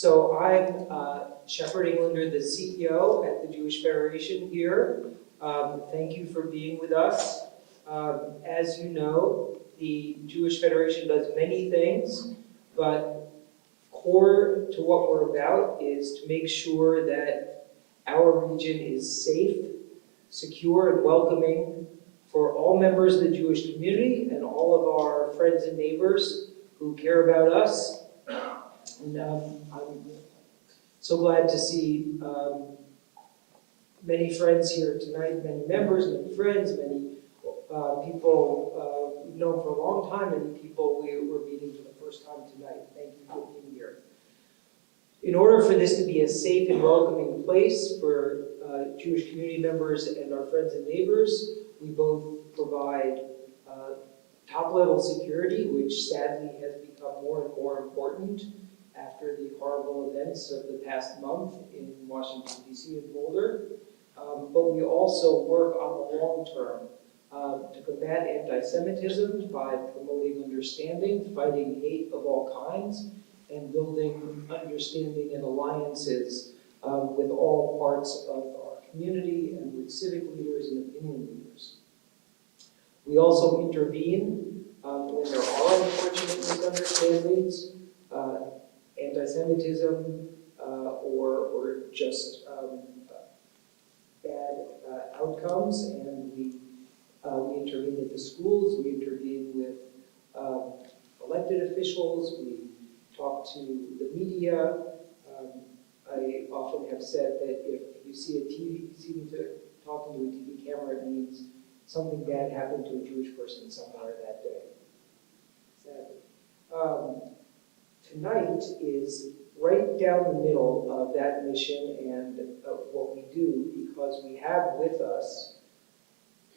So I'm Shepard Englander, the CEO at the Jewish Federation here. Thank you for being with us. As you know, the Jewish Federation does many things, but core to what we're about is to make sure that our region is safe, secure, and welcoming for all members of the Jewish community and all of our friends and neighbors who care about us. And I'm so glad to see many friends here tonight, many members, many friends, many people we've known for a long time, many people we're meeting for the first time tonight. Thank you for being here. In order for this to be a safe and welcoming place for Jewish community members and our friends and neighbors, we both provide top-level security, which sadly has become more and more important after the horrible events of the past month in Washington, D.C. and Boulder. But we also work on the long term to combat anti-Semitism by promoting understanding, fighting hate of all kinds, and building understanding and alliances with all parts of our community and with civic leaders and opinion leaders. We also intervene when there are unfortunate misunderstandings, anti-Semitism, or just bad outcomes, and we intervene at the schools, we intervene with elected officials, we talk to the media. I often have said that if you see talking to a TV camera, it means something bad happened to a Jewish person somewhere that day, sadly. Tonight is right down the middle of that mission and of what we do, because we have with us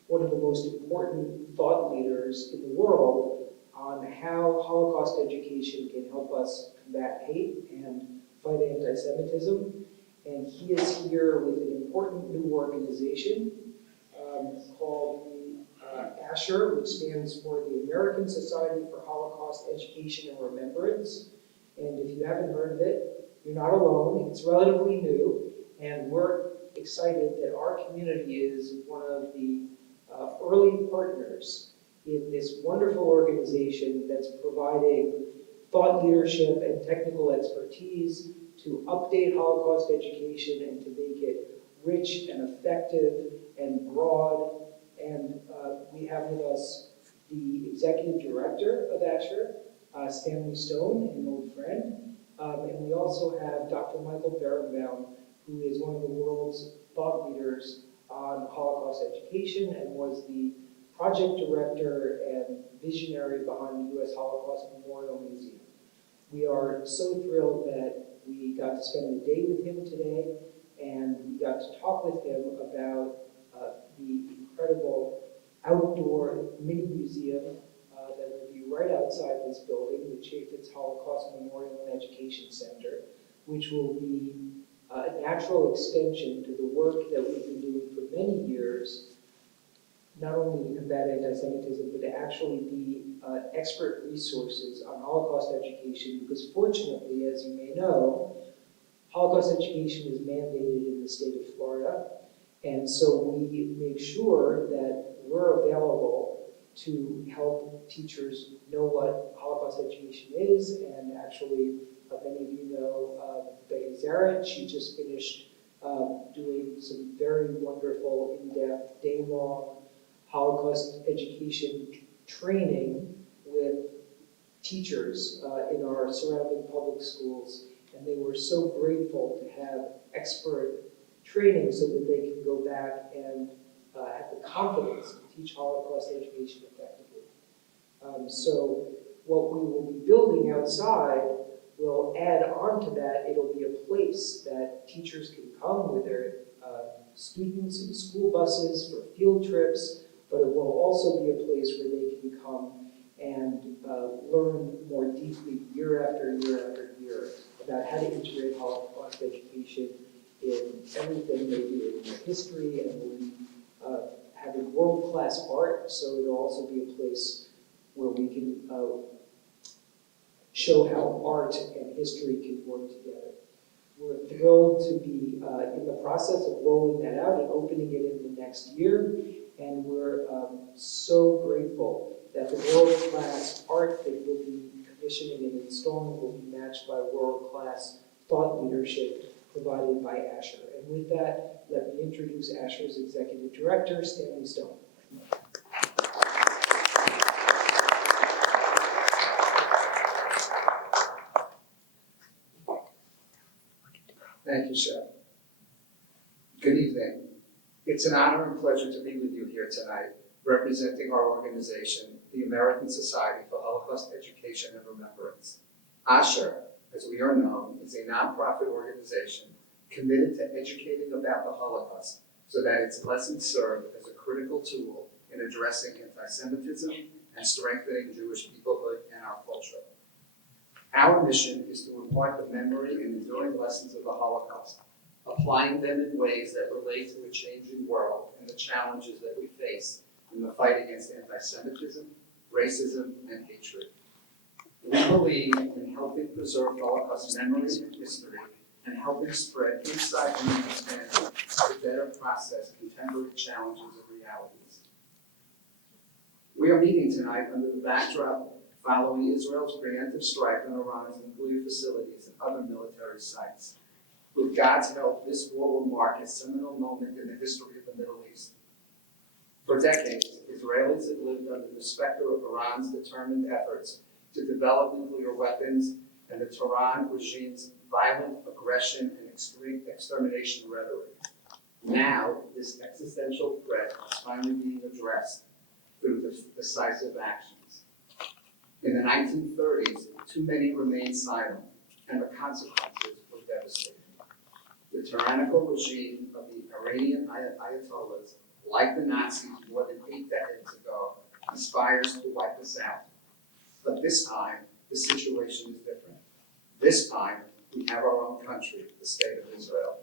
one of the most important thought leaders in the world on how Holocaust education can help us combat hate and fight anti-Semitism. And he is here with an important new organization called the ASHER, which stands for the American Society for Holocaust Education and Remembrance. And if you haven't heard of it, you're not alone. It's relatively new, and we're excited that our community is one of the early partners in this wonderful organization that's providing thought leadership and technical expertise to update Holocaust education and to make it rich and effective and broad. And we have with us the executive director of ASHER, Stanley Stone, an old friend. And we also have Dr. Michael Berenbaum, who is one of the world's thought leaders on Holocaust education and was the project director and visionary behind the U.S. Holocaust Memorial Museum. We are so thrilled that we got to spend the day with him today, and we got to talk with him about the incredible outdoor mini museum that will be right outside this building, the Chaffetz Holocaust Memorial and Education Center, which will be a natural extension to the work that we've been doing for many years, not only to combat anti-Semitism, but to actually be expert resources on Holocaust education, because fortunately, as you may know, Holocaust education is mandated in the state of Florida, and so we make sure that we're available to help teachers know what Holocaust education is. And actually, many of you know Becky Zaret. She just finished doing some very wonderful, in-depth, day-long Holocaust education training with teachers in our surrounding public schools. And they were so grateful to have expert training so that they can go back and have the confidence to teach Holocaust education effectively. So what we will be building outside will add on to that. It'll be a place that teachers can come with their students in school buses for field trips, but it will also be a place where they can come and learn more deeply year after year after year about how to integrate Holocaust education in everything they do, in their history, and we'll be having world-class art, so it'll also be a place where we can show how art and history can work together. We're thrilled to be in the process of rolling that out and opening it in the next year, and we're so grateful that the world-class art that we'll be commissioning and installing will be matched by world-class thought leadership provided by Asher. And with that, let me introduce Asher's Executive Director, Stanley Stone. Thank you, Shep. Good evening. It's an honor and pleasure to be with you here tonight, representing our organization, the American Society for Holocaust Education and Remembrance. Asher, as we are known, is a nonprofit organization committed to educating about the Holocaust so that its lessons serve as a critical tool in addressing anti-Semitism and strengthening Jewish peoplehood and our culture. Our mission is to impart the memory and enduring lessons of the Holocaust, applying them in ways that relate to a changing world and the challenges that we face in the fight against anti-Semitism, racism, and hatred. We believe in helping preserve Holocaust memory and history and helping spread insight and understanding to better process contemporary challenges and realities. We are meeting tonight under the backdrop following Israel's preemptive strike on Iran's nuclear facilities and other military sites. With God's help, this war will mark a seminal moment in the history of the Middle East. For decades, Israelis have lived under the specter of Iran's determined efforts to develop nuclear weapons and the Tehran regime's violent aggression and extreme extermination rhetoric. Now, this existential threat is finally being addressed through decisive actions. In the 1930s, too many remained silent, and the consequences were devastating. The tyrannical regime of the Iranian Ayatollahs, like the Nazis more than 8 decades ago, aspires to wipe us out. But this time, the situation is different. This time, we have our own country, the State of Israel.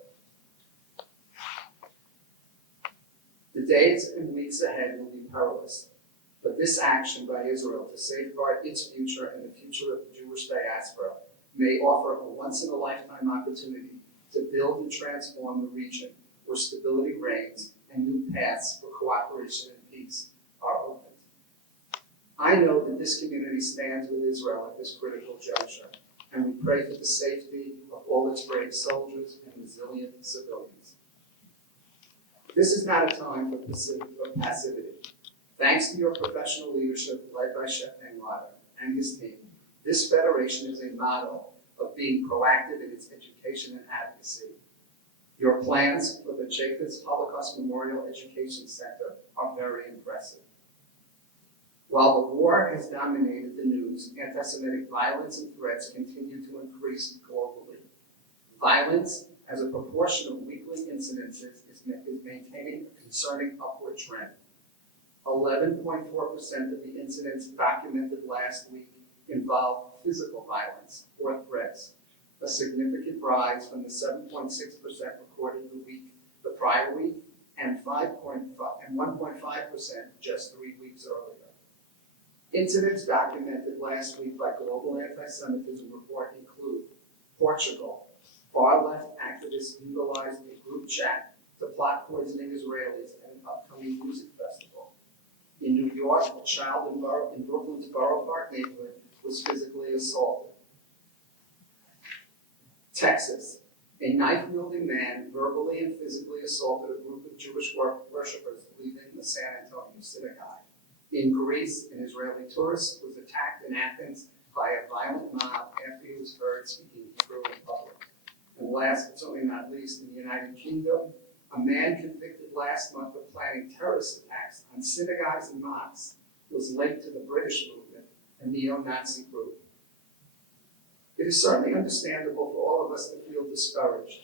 The days and weeks ahead will be perilous. But this action by Israel to safeguard its future and the future of the Jewish diaspora may offer a once-in-a-lifetime opportunity to build and transform the region where stability reigns and new paths for cooperation and peace are opened. I know that this community stands with Israel at this critical juncture, and we pray for the safety of all its brave soldiers and resilient civilians. This is not a time for passivity. Thanks to your professional leadership led by Chef Englader and his team, this federation is a model of being proactive in its education and advocacy. Your plans for the Chaffetz Holocaust Memorial Education Center are very impressive. While the war has dominated the news, anti-Semitic violence and threats continue to increase globally. Violence as a proportion of weekly incidences is maintaining a concerning upward trend. 11.4% of the incidents documented last week involved physical violence or threats, a significant rise from the 7.6% recorded the prior week and 1.5% just 3 weeks earlier. Incidents documented last week by Global Anti-Semitism Report include Portugal. Far-left activists utilized a group chat to plot poisoning Israelis at an upcoming music festival. In New York, a child in Brooklyn's Borough Park neighborhood was physically assaulted. Texas, a knife-wielding man verbally and physically assaulted a group of Jewish worshipers leaving the San Antonio synagogue. In Greece, an Israeli tourist was attacked in Athens by a violent mob after he was heard speaking Hebrew in public. And last but certainly not least, in the United Kingdom, a man convicted last month of planning terrorist attacks on synagogues and mosques was linked to the British movement, a neo-Nazi group. It is certainly understandable for all of us to feel discouraged.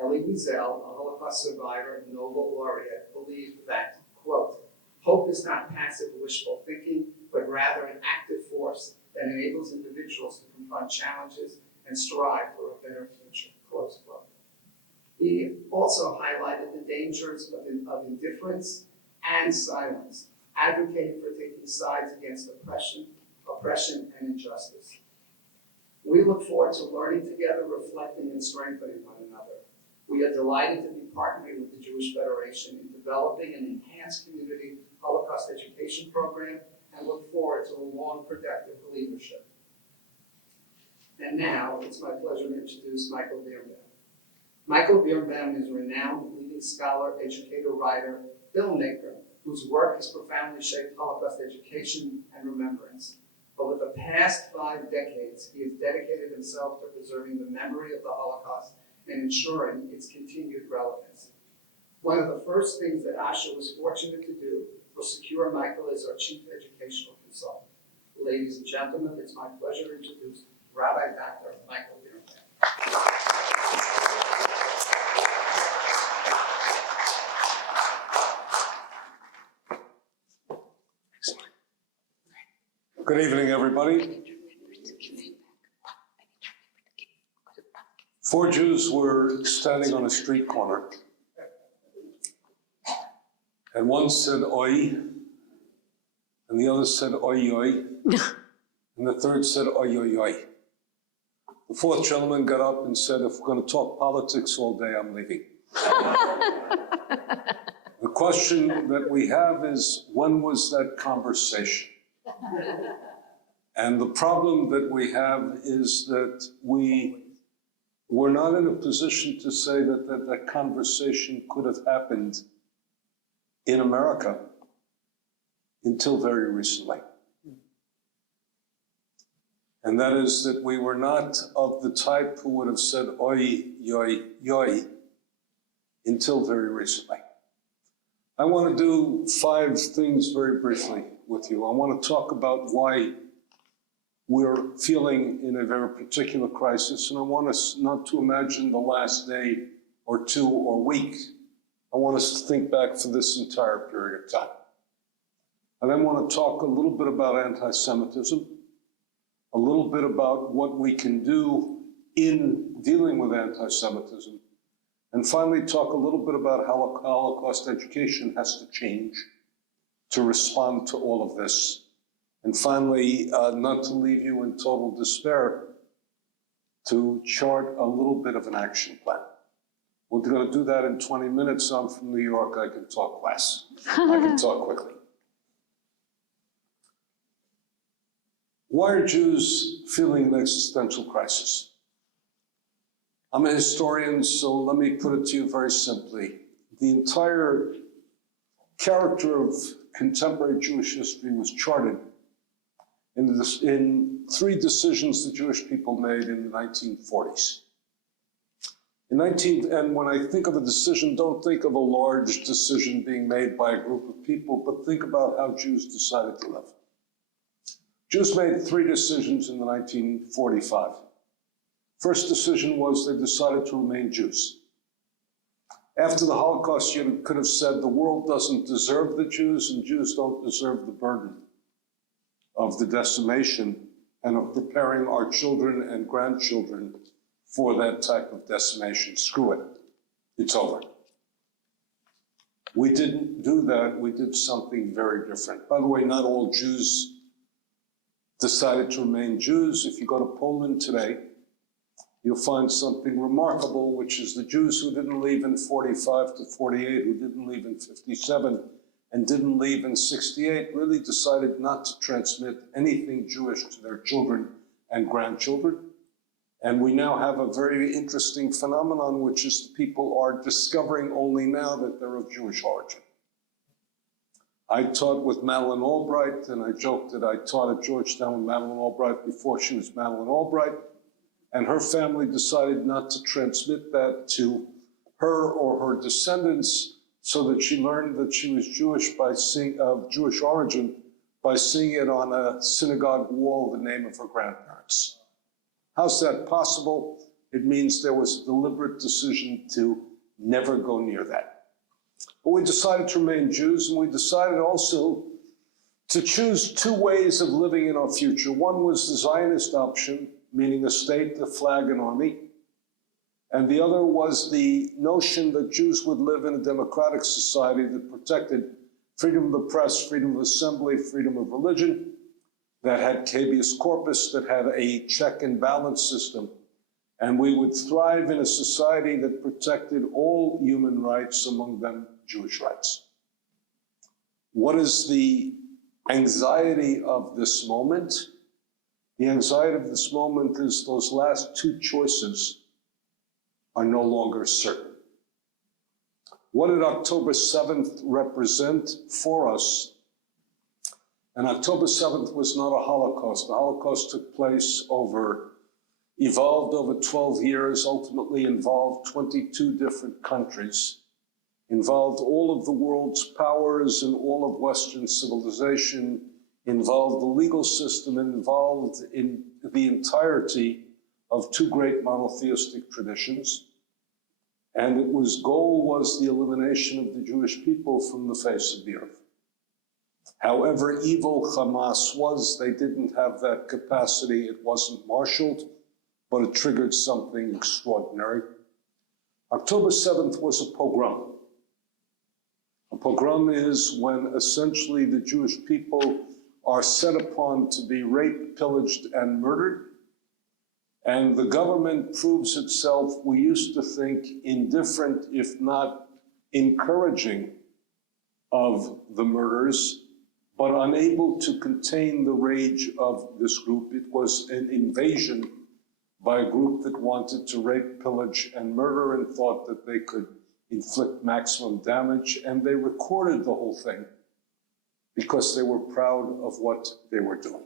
Elie Wiesel, a Holocaust survivor and Nobel laureate, believed that, quote, hope is not passive wishful thinking, but rather an active force that enables individuals to confront challenges and strive for a better future, close quote. He also highlighted the dangers of indifference and silence, advocating for taking sides against oppression and injustice. We look forward to learning together, reflecting, and strengthening one another. We are delighted to be partnering with the Jewish Federation in developing an enhanced community Holocaust education program and look forward to a long, productive leadership. And now, it's my pleasure to introduce Michael Berenbaum. Michael Berenbaum is a renowned leading scholar, educator, writer, filmmaker, whose work has profoundly shaped Holocaust education and remembrance. Over the past 5 decades, he has dedicated himself to preserving the memory of the Holocaust and ensuring its continued relevance. One of the first things that ASHA was fortunate to do was secure Michael as our Chief Educational Consultant. Ladies and gentlemen, it's my pleasure to introduce Rabbi Dr. Michael Berenbaum. Good evening, everybody. 4 Jews were standing on a street corner, and one said oi, and the other said oi oi, and the third said oi oi oi. The fourth gentleman got up and said, if we're going to talk politics all day, I'm leaving. The question that we have is, when was that conversation? And the problem that we have is that we're not in a position to say that conversation could have happened in America until very recently. And that is that we were not of the type who would have said oi, yoi, yoi until very recently. I want to do 5 things very briefly with you. I want to talk about why we're feeling in a very particular crisis, and I want us not to imagine the last day or 2 or week. I want us to think back for this entire period of time. And I want to talk a little bit about anti-Semitism, a little bit about what we can do in dealing with anti-Semitism, and finally talk a little bit about how Holocaust education has to change to respond to all of this. And finally, not to leave you in total despair, to chart a little bit of an action plan. We're going to do that in 20 minutes. I'm from New York. I can talk less. I can talk quickly. Why are Jews feeling an existential crisis? I'm a historian, so let me put it to you very simply. The entire character of contemporary Jewish history was charted in 3 decisions the Jewish people made in the 1940s. And when I think of a decision, don't think of a large decision being made by a group of people, but think about how Jews decided to live. Jews made 3 decisions in the 1945. First decision was they decided to remain Jews. After the Holocaust, you could have said the world doesn't deserve the Jews, and Jews don't deserve the burden of the decimation and of preparing our children and grandchildren for that type of decimation. Screw it. It's over. We didn't do that. We did something very different. By the way, not all Jews decided to remain Jews. If you go to Poland today, you'll find something remarkable, which is the Jews who didn't leave in 45 to 48, who didn't leave in 57, and didn't leave in 68, really decided not to transmit anything Jewish to their children and grandchildren. And we now have a very interesting phenomenon, which is people are discovering only now that they're of Jewish origin. I taught with Madeleine Albright, and I joked that I taught at Georgetown with Madeleine Albright before she was Madeleine Albright. And her family decided not to transmit that to her or her descendants, so that she learned that she was Jewish of Jewish origin by seeing it on a synagogue wall, the name of her grandparents. How's that possible? It means there was a deliberate decision to never go near that. But we decided to remain Jews, and we decided also to choose 2 ways of living in our future. One was the Zionist option, meaning a state, a flag, an army. And the other was the notion that Jews would live in a democratic society that protected freedom of the press, freedom of assembly, freedom of religion, that had habeas corpus, that had a check and balance system, and we would thrive in a society that protected all human rights, among them Jewish rights. What is the anxiety of this moment? The anxiety of this moment is those last two choices are no longer certain. What did October 7th represent for us? And October 7th was not a Holocaust. The Holocaust took place evolved over 12 years, ultimately involved 22 different countries, involved all of the world's powers and all of Western civilization, involved the legal system, involved in the entirety of two great monotheistic traditions. And goal was the elimination of the Jewish people from the face of the earth. However evil Hamas was, they didn't have that capacity. It wasn't marshaled, but it triggered something extraordinary. October 7th was a pogrom. A pogrom is when essentially the Jewish people are set upon to be raped, pillaged, and murdered. And the government proves itself, we used to think, indifferent, if not encouraging, of the murders, but unable to contain the rage of this group. It was an invasion by a group that wanted to rape, pillage, and murder and thought that they could inflict maximum damage, and they recorded the whole thing because they were proud of what they were doing.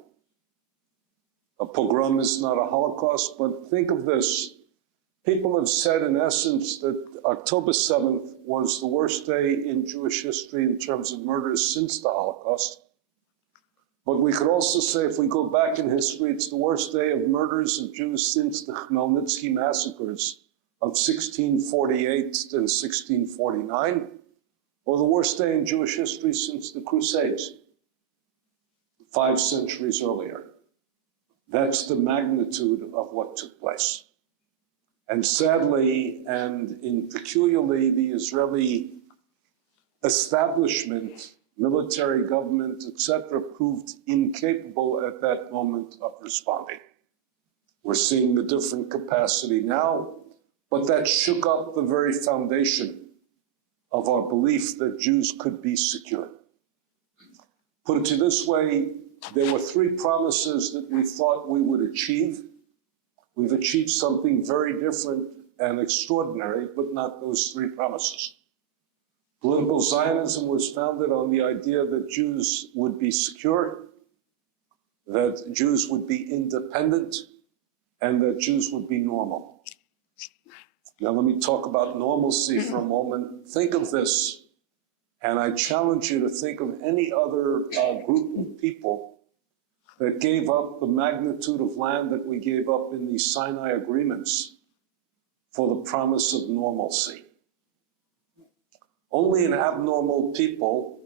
A pogrom is not a Holocaust, but think of this. People have said, in essence, that October 7th was the worst day in Jewish history in terms of murders since the Holocaust. But we could also say, if we go back in history, it's the worst day of murders of Jews since the Khmelnytsky massacres of 1648 and 1649, or the worst day in Jewish history since the Crusades, 5 centuries earlier. That's the magnitude of what took place. And sadly, and in peculiarly, the Israeli establishment, military government, etc., proved incapable at that moment of responding. We're seeing the different capacity now, but that shook up the very foundation of our belief that Jews could be secure. Put it to this way, there were 3 promises that we thought we would achieve. We've achieved something very different and extraordinary, but not those 3 promises. Political Zionism was founded on the idea that Jews would be secure, that Jews would be independent, and that Jews would be normal. Now let me talk about normalcy for a moment. Think of this, and I challenge you to think of any other group of people that gave up the magnitude of land that we gave up in the Sinai agreements for the promise of normalcy. Only an abnormal people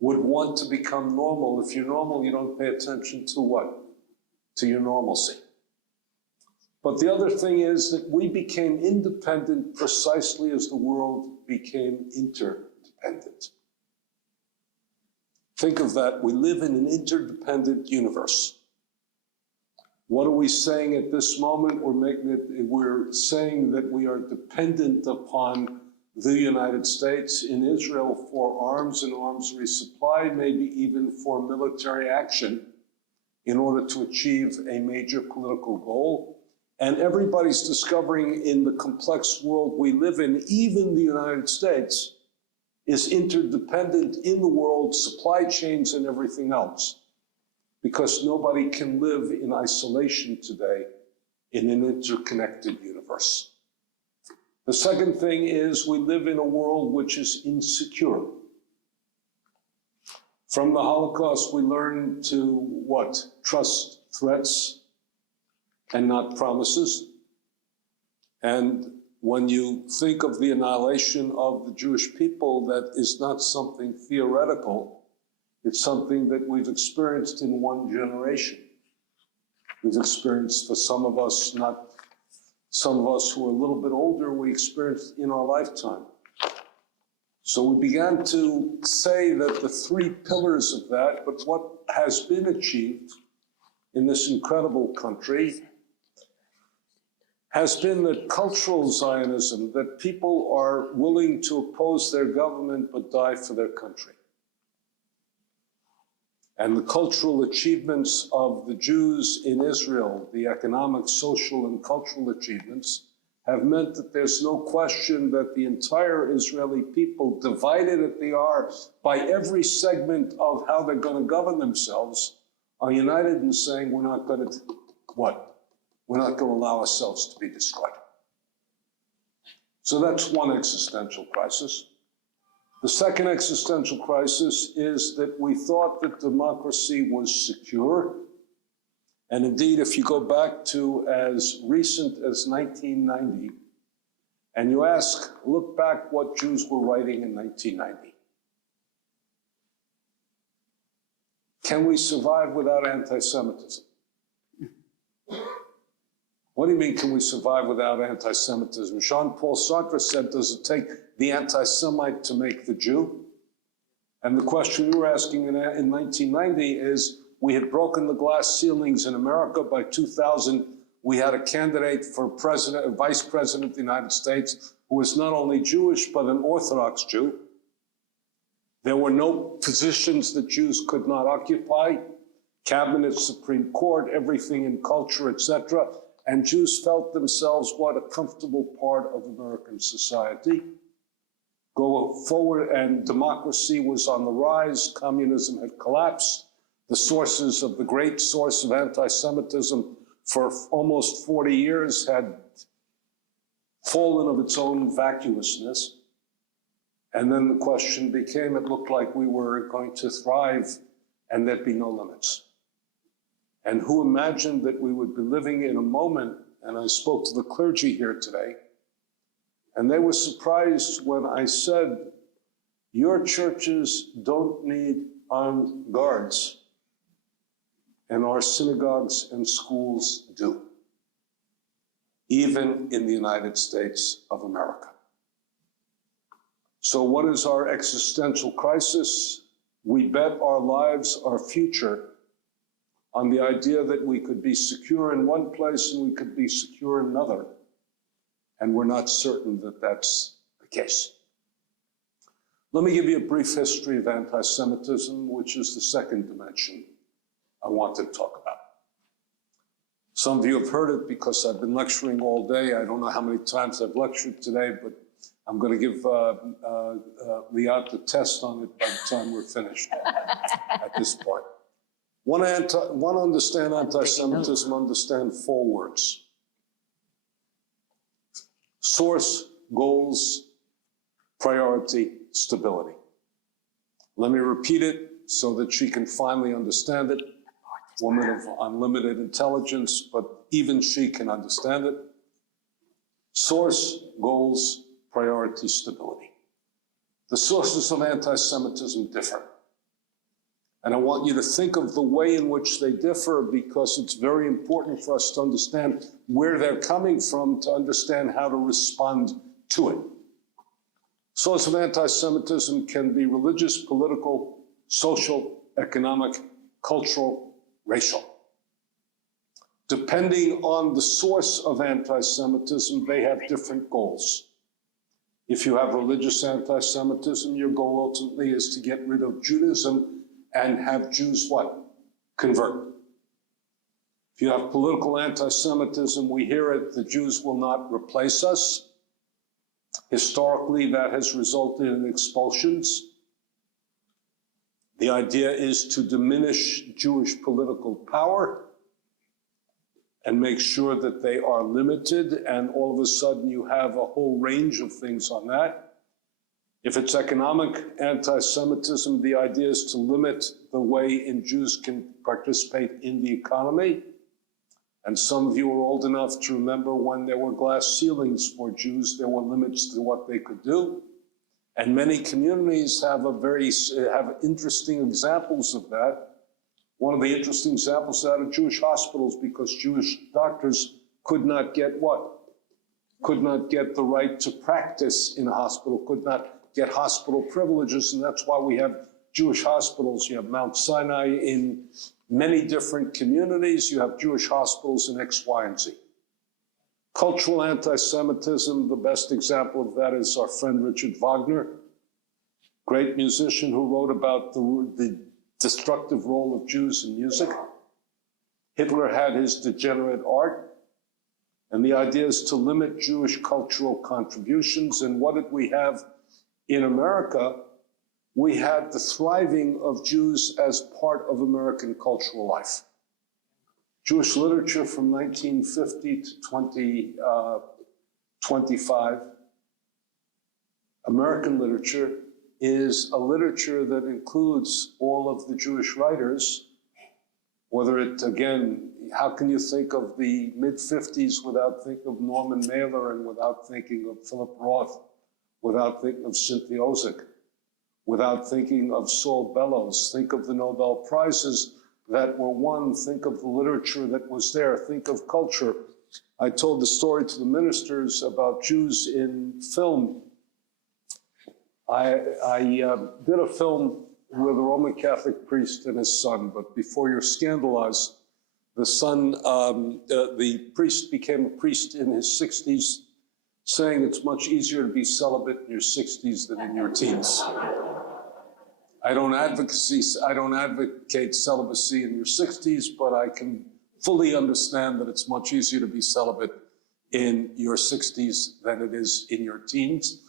would want to become normal. If you're normal, you don't pay attention to what? To your normalcy. But the other thing is that we became independent precisely as the world became interdependent. Think of that. We live in an interdependent universe. What are we saying at this moment? We're saying that we are dependent upon the United States in Israel for arms and arms resupply, maybe even for military action in order to achieve a major political goal. And everybody's discovering in the complex world we live in, even the United States is interdependent in the world, supply chains and everything else, because nobody can live in isolation today in an interconnected universe. The second thing is we live in a world which is insecure. From the Holocaust, we learned to what? Trust threats and not promises. And when you think of the annihilation of the Jewish people, that is not something theoretical. It's something that we've experienced in one generation. We've experienced, for some of us who are a little bit older, we experienced in our lifetime. So we began to say that the three pillars of that, but what has been achieved in this incredible country has been that cultural Zionism, that people are willing to oppose their government but die for their country. And the cultural achievements of the Jews in Israel, the economic, social, and cultural achievements, have meant that there's no question that the entire Israeli people, divided as they are by every segment of how they're going to govern themselves, are united in saying we're not going to, what? We're not going to allow ourselves to be destroyed. So that's one existential crisis. The second existential crisis is that we thought that democracy was secure. And indeed, if you go back to as recent as 1990, and you ask, look back what Jews were writing in 1990. Can we survive without anti-Semitism? What do you mean, can we survive without anti-Semitism? Jean-Paul Sartre said, does it take the anti-Semite to make the Jew? And the question you were asking in 1990 is, we had broken the glass ceilings in America. By 2000, we had a candidate for president, vice president of the United States who was not only Jewish, but an Orthodox Jew. There were no positions that Jews could not occupy, cabinet, Supreme Court, everything in culture, etc. And Jews felt themselves, what, a comfortable part of American society. Go forward, and democracy was on the rise, communism had collapsed. The sources of the great source of anti-Semitism for almost 40 years had fallen of its own vacuousness. And then the question became, it looked like we were going to thrive and there'd be no limits. And who imagined that we would be living in a moment, and I spoke to the clergy here today, and they were surprised when I said, your churches don't need armed guards, and our synagogues and schools do, even in the United States of America. So what is our existential crisis? We bet our lives, our future, on the idea that we could be secure in one place and we could be secure in another. And we're not certain that that's the case. Let me give you a brief history of anti-Semitism, which is the second dimension I want to talk about. Some of you have heard it because I've been lecturing all day. I don't know how many times I've lectured today, but I'm going to give Liat the test on it by the time we're finished at this point. Want to understand anti-Semitism, understand four words. Source, goals, priority, stability. Let me repeat it so that she can finally understand it. Woman of unlimited intelligence, but even she can understand it. Source, goals, priority, stability. The sources of anti-Semitism differ. And I want you to think of the way in which they differ, because it's very important for us to understand where they're coming from, to understand how to respond to it. Source of anti-Semitism can be religious, political, social, economic, cultural, racial. Depending on the source of anti-Semitism, they have different goals. If you have religious anti-Semitism, your goal ultimately is to get rid of Judaism and have Jews what? Convert. If you have political anti-Semitism, we hear it, the Jews will not replace us. Historically, that has resulted in expulsions. The idea is to diminish Jewish political power and make sure that they are limited, and all of a sudden you have a whole range of things on that. If it's economic anti-Semitism, the idea is to limit the way in Jews can participate in the economy. And some of you are old enough to remember when there were glass ceilings for Jews, there were limits to what they could do. And many communities have interesting examples of that. One of the interesting examples out of Jewish hospitals, because Jewish doctors could not get what? Could not get the right to practice in a hospital, could not get hospital privileges, and that's why we have Jewish hospitals. You have Mount Sinai in many different communities. You have Jewish hospitals in X, Y, and Z. Cultural anti-Semitism, the best example of that is our friend Richard Wagner, great musician who wrote about the destructive role of Jews in music. Hitler had his degenerate art, and the idea is to limit Jewish cultural contributions. And what did we have in America? We had the thriving of Jews as part of American cultural life. Jewish literature from 1950 to 2025, American literature, is a literature that includes all of the Jewish writers, whether it, again, how can you think of the mid-50s without thinking of Norman Mailer and without thinking of Philip Roth, without thinking of Cynthia Ozick, without thinking of Saul Bellows? Think of the Nobel Prizes that were won, think of the literature that was there, think of culture. I told the story to the ministers about Jews in film. I did a film with a Roman Catholic priest and his son, but before you're scandalized, the son, the priest became a priest in his 60s, saying it's much easier to be celibate in your 60s than in your teens. I don't advocate celibacy in your 60s, but I can fully understand that it's much easier to be celibate in your 60s than it is in your teens.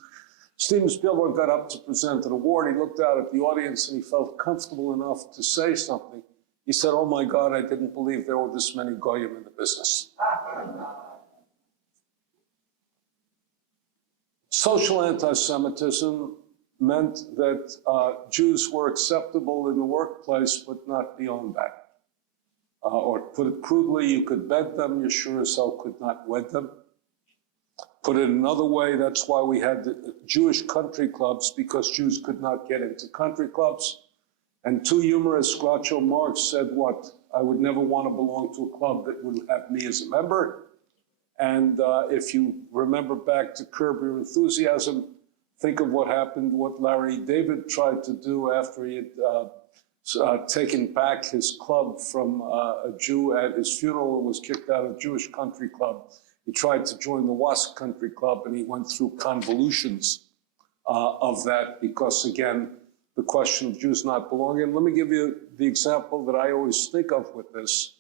Steven Spielberg got up to present an award. He looked out at the audience and he felt comfortable enough to say something. He said, "Oh my God, I didn't believe there were this many goyim in the business." Social anti-Semitism meant that Jews were acceptable in the workplace, but not beyond that. Or put it crudely, you could bed them, you sure as hell could not wed them. Put it another way, that's why we had the Jewish country clubs, because Jews could not get into country clubs. And too humorous, Groucho Marx said what? "I would never want to belong to a club that would have me as a member." And if you remember back to Curb Your Enthusiasm, think of what happened, what Larry David tried to do after he had taken back his club from a Jew at his funeral and was kicked out of the Jewish country club. He tried to join the Wasp Country Club, and he went through convolutions of that because, again, the question of Jews not belonging. And let me give you the example that I always think of with this.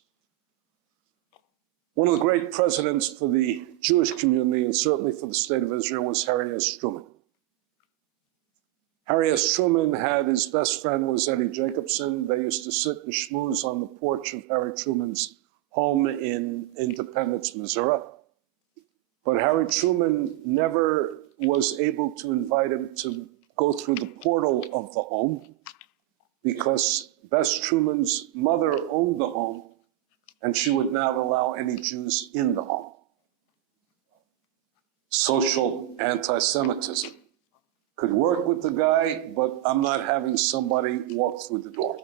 One of the great presidents for the Jewish community, and certainly for the state of Israel, was Harry S. Truman. Harry S. Truman had, his best friend was Eddie Jacobson. They used to sit and schmooze on the porch of Harry Truman's home in Independence, Missouri. But Harry Truman never was able to invite him to go through the portal of the home because Bess Truman's mother owned the home and she would not allow any Jews in the home. Social anti-Semitism. Could work with the guy, but I'm not having somebody walk through the door.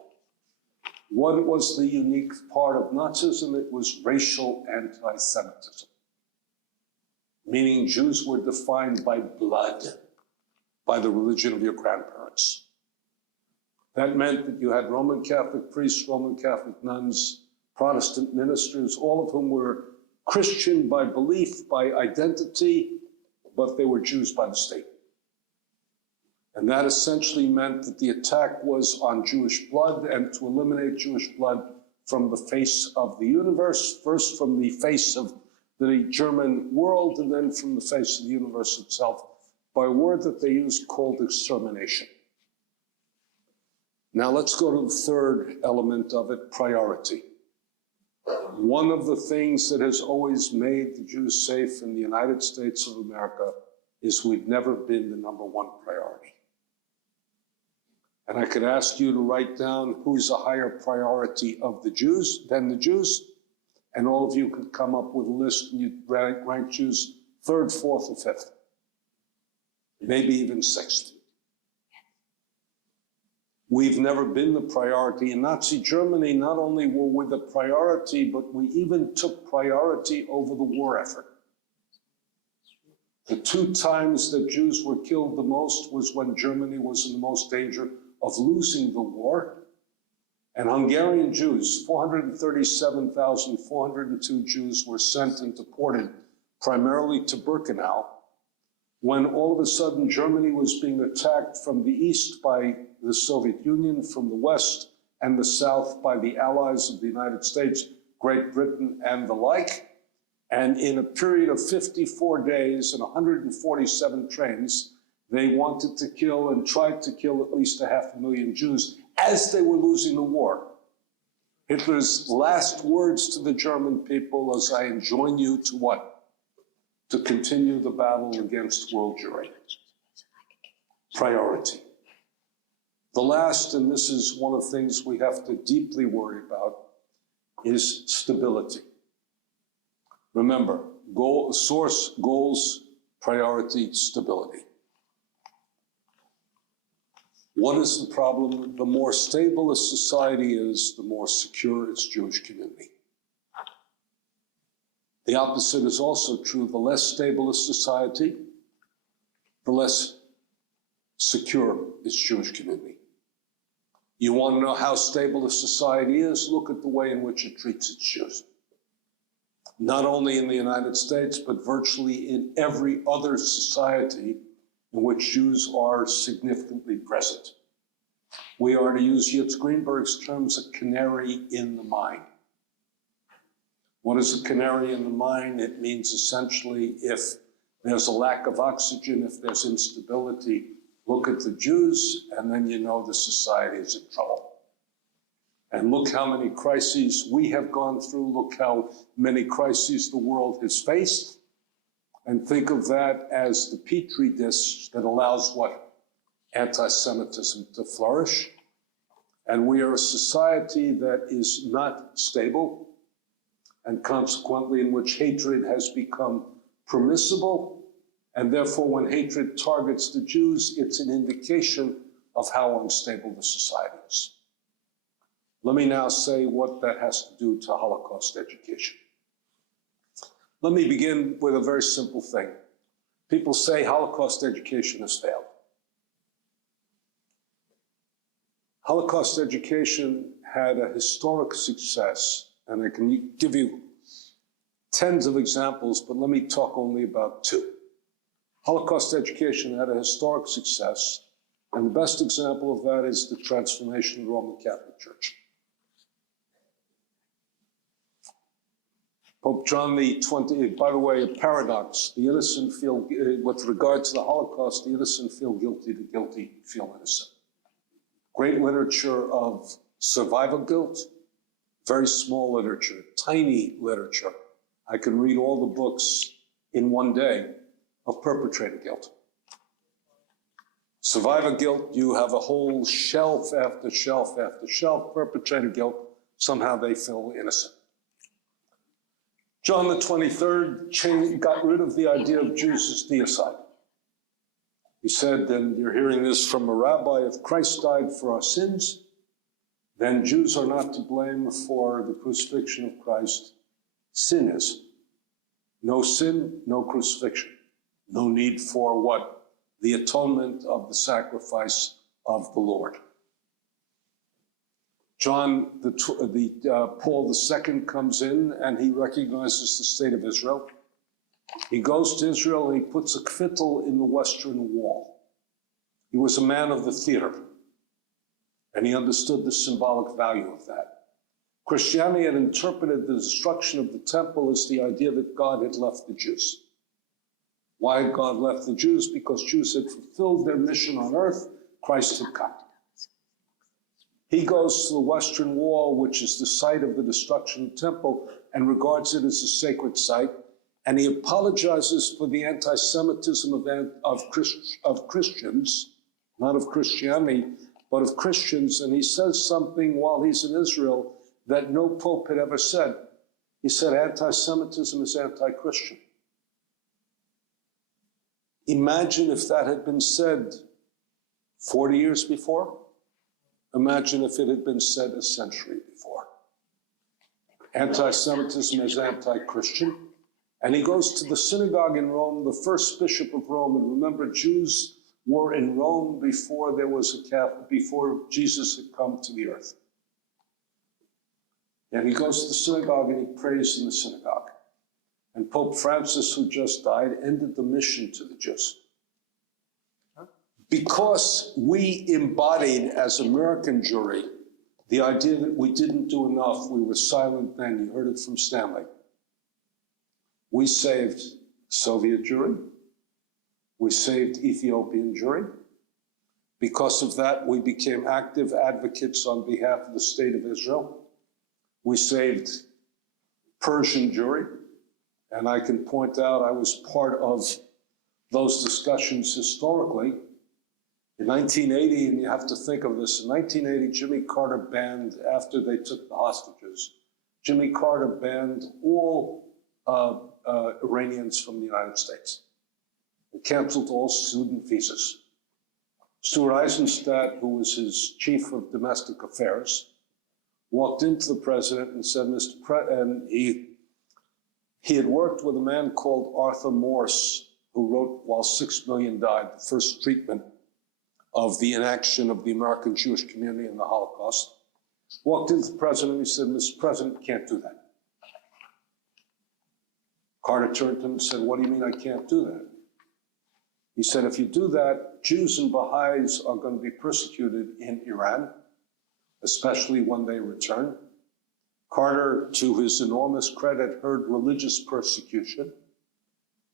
What was the unique part of Nazism? It was racial anti-Semitism. Meaning Jews were defined by blood, by the religion of your grandparents. That meant that you had Roman Catholic priests, Roman Catholic nuns, Protestant ministers, all of whom were Christian by belief, by identity, but they were Jews by the state. And that essentially meant that the attack was on Jewish blood and to eliminate Jewish blood from the face of the universe, first from the face of the German world and then from the face of the universe itself, by a word that they used called extermination. Now let's go to the third element of it, priority. One of the things that has always made the Jews safe in the United States of America is we've never been the number one priority. And I could ask you to write down who's a higher priority of the Jews than the Jews, and all of you could come up with a list and you'd rank Jews third, fourth, or fifth, maybe even sixth. We've never been the priority. In Nazi Germany, not only were we the priority, but we even took priority over the war effort. The 2 times that Jews were killed the most was when Germany was in the most danger of losing the war. And Hungarian Jews, 437,402 Jews were sent and deported primarily to Birkenau, when all of a sudden Germany was being attacked from the east by the Soviet Union, from the west and the south by the allies of the United States, Great Britain, and the like. And in a period of 54 days and 147 trains, they wanted to kill and tried to kill at least 500,000 Jews as they were losing the war. Hitler's last words to the German people was, I enjoin you to what? To continue the battle against world Jewry. Priority. The last, and this is one of the things we have to deeply worry about, is stability. Remember, source, goals, priority, stability. What is the problem? The more stable a society is, the more secure its Jewish community. The opposite is also true. The less stable a society, the less secure its Jewish community. You want to know how stable a society is? Look at the way in which it treats its Jews. Not only in the United States, but virtually in every other society in which Jews are significantly present. We are, to use Yitz Greenberg's terms, a canary in the mine. What is a canary in the mine? It means essentially if there's a lack of oxygen, if there's instability, look at the Jews, and then you know the society is in trouble. And look how many crises we have gone through, look how many crises the world has faced, and think of that as the petri dish that allows what? Anti-Semitism to flourish. And we are a society that is not stable, and consequently in which hatred has become permissible. And therefore, when hatred targets the Jews, it's an indication of how unstable the society is. Let me now say what that has to do to Holocaust education. Let me begin with a very simple thing. People say Holocaust education has failed. Holocaust education had a historic success, and I can give you tens of examples, but let me talk only about 2. Holocaust education had a historic success, and the best example of that is the transformation of the Roman Catholic Church. Pope John the 20th, by the way, a paradox. The innocent feel, with regard to the Holocaust, the innocent feel guilty, the guilty feel innocent. Great literature of survivor guilt, very small literature, tiny literature. I can read all the books in one day of perpetrator guilt. Survivor guilt, you have a whole shelf after shelf after shelf. Perpetrator guilt, somehow they feel innocent. John the 23rd got rid of the idea of Jews as deicide. He said, and you're hearing this from a rabbi, if Christ died for our sins, then Jews are not to blame for the crucifixion of Christ. Sin is. No sin, no crucifixion. No need for what? The atonement of the sacrifice of the Lord. Paul II comes in and he recognizes the state of Israel. He goes to Israel and he puts a kvittel in the Western Wall. He was a man of the theater, and he understood the symbolic value of that. Christianity had interpreted the destruction of the temple as the idea that God had left the Jews. Why had God left the Jews? Because Jews had fulfilled their mission on earth. Christ had come. He goes to the Western Wall, which is the site of the destruction of the temple, and regards it as a sacred site. And he apologizes for the anti-Semitism of Christians, not of Christianity, but of Christians. And he says something while he's in Israel that no pope had ever said. He said, anti-Semitism is anti-Christian. Imagine if that had been said 40 years before. Imagine if it had been said a century before. Anti-Semitism is anti-Christian, And he goes to the synagogue in Rome, the first bishop of Rome. And remember, Jews were in Rome before there was a Catholic, before Jesus had come to the earth. And he goes to the synagogue and he prays in the synagogue. And Pope Francis, who just died, ended the mission to the Jews. Because we embodied as American Jewry the idea that we didn't do enough, we were silent then, you heard it from Stanley. We saved Soviet Jewry, we saved Ethiopian Jewry. Because of that, we became active advocates on behalf of the state of Israel. We saved Persian Jewry, and I can point out I was part of those discussions historically. In 1980, and you have to think of this, in 1980, Jimmy Carter banned, after they took the hostages, Jimmy Carter banned all Iranians from the United States and canceled all student visas. Stuart Eisenstadt, who was his chief of domestic affairs, walked into the president and said, and he had worked with a man called Arthur Morse, who wrote While 6 Million Died, the first treatment of the inaction of the American Jewish community in the Holocaust. Walked into the president and he said, Mr. President, you can't do that. Carter turned to him and said, what do you mean I can't do that? He said, if you do that, Jews and Baha'is are going to be persecuted in Iran, especially when they return. Carter, to his enormous credit, heard religious persecution.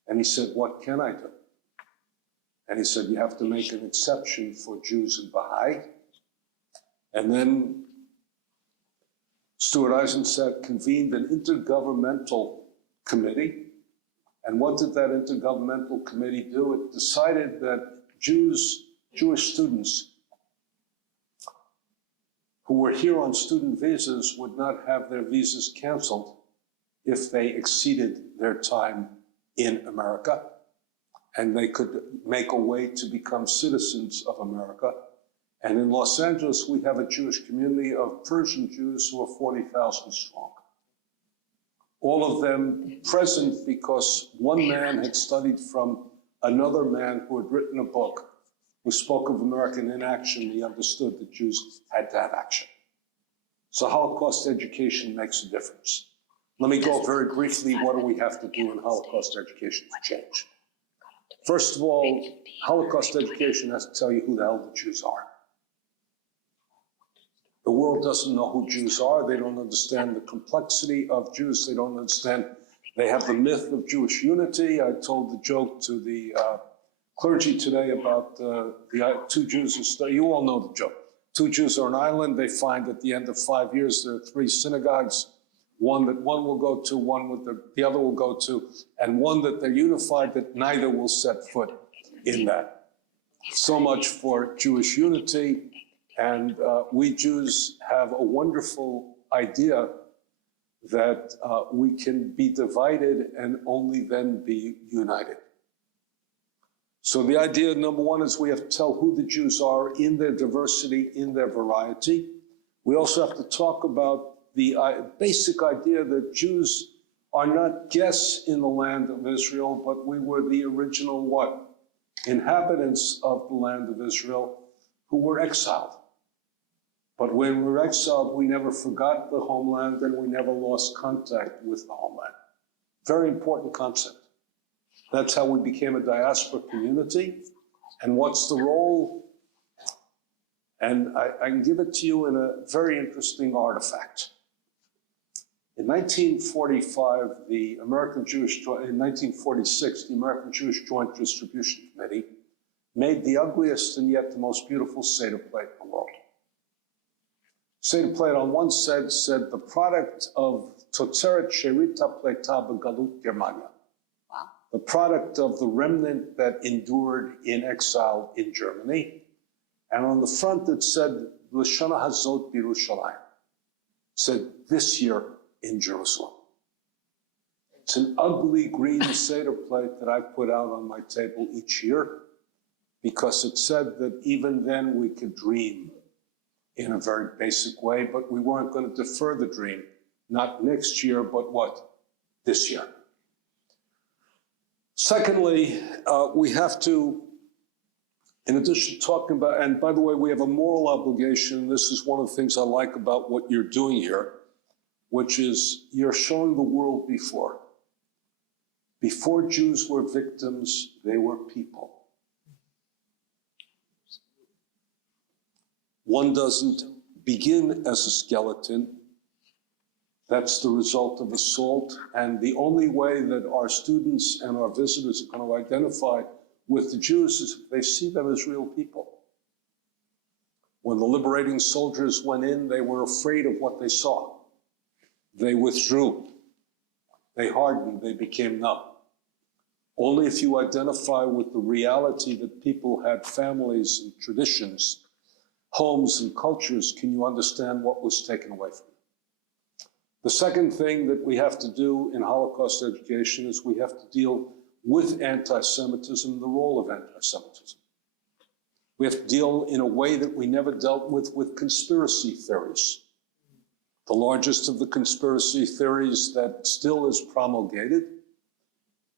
And he said, what can I do? And he said, you have to make an exception for Jews and Baha'i. And then Stuart Eisenstadt convened an intergovernmental committee. And what did that intergovernmental committee do? It decided that Jewish students who were here on student visas would not have their visas canceled if they exceeded their time in America, and they could make a way to become citizens of America. And in Los Angeles, we have a Jewish community of Persian Jews who are 40,000 strong. All of them present because one man had studied from another man who had written a book who spoke of American inaction. He understood that Jews had to have action. So Holocaust education makes a difference. Let me go very briefly, what do we have to do in Holocaust education to change? First of all, Holocaust education has to tell you who the hell the Jews are. The world doesn't know who Jews are. They don't understand the complexity of Jews. They don't understand. They have the myth of Jewish unity. I told the joke to the clergy today about the two Jews who study. You all know the joke. Two Jews are on an island. They find at the end of 5 years there are 3 synagogues. One that one will go to, one with the other will go to, and one that they're unified that neither will set foot in that. So much for Jewish unity. And we Jews have a wonderful idea that we can be divided and only then be united. So the idea, number one, is we have to tell who the Jews are in their diversity, in their variety. We also have to talk about the basic idea that Jews are not guests in the land of Israel, but we were the original what? Inhabitants of the land of Israel who were exiled. But when we were exiled, we never forgot the homeland and we never lost contact with the homeland. Very important concept. That's how we became a diaspora community. And what's the role? And I can give it to you in a very interesting artifact. In 1945, in 1946, the American Jewish Joint Distribution Committee made the ugliest and yet the most beautiful Seder plate in the world. Seder plate on one side said the product of Totzeret Sherita Pleta Begalut Germania. Wow. The product of the remnant that endured in exile in Germany. And on the front it said L'Shana Hazot B'Yerushalayim. Said this year in Jerusalem. It's an ugly green Seder plate that I put out on my table each year because it said that even then we could dream in a very basic way, but we weren't going to defer the dream, not next year, but what? This year. Secondly, we have to, in addition to talking about, and by the way, we have a moral obligation. This is one of the things I like about what you're doing here, which is you're showing the world before. Before Jews were victims, they were people. One doesn't begin as a skeleton. That's the result of assault. And the only way that our students and our visitors are going to identify with the Jews is if they see them as real people. When the liberating soldiers went in, they were afraid of what they saw. They withdrew. They hardened. They became numb. Only if you identify with the reality that people had families and traditions, homes and cultures, can you understand what was taken away from them. The second thing that we have to do in Holocaust education is we have to deal with anti-Semitism, the role of anti-Semitism. We have to deal in a way that we never dealt with conspiracy theories. The largest of the conspiracy theories that still is promulgated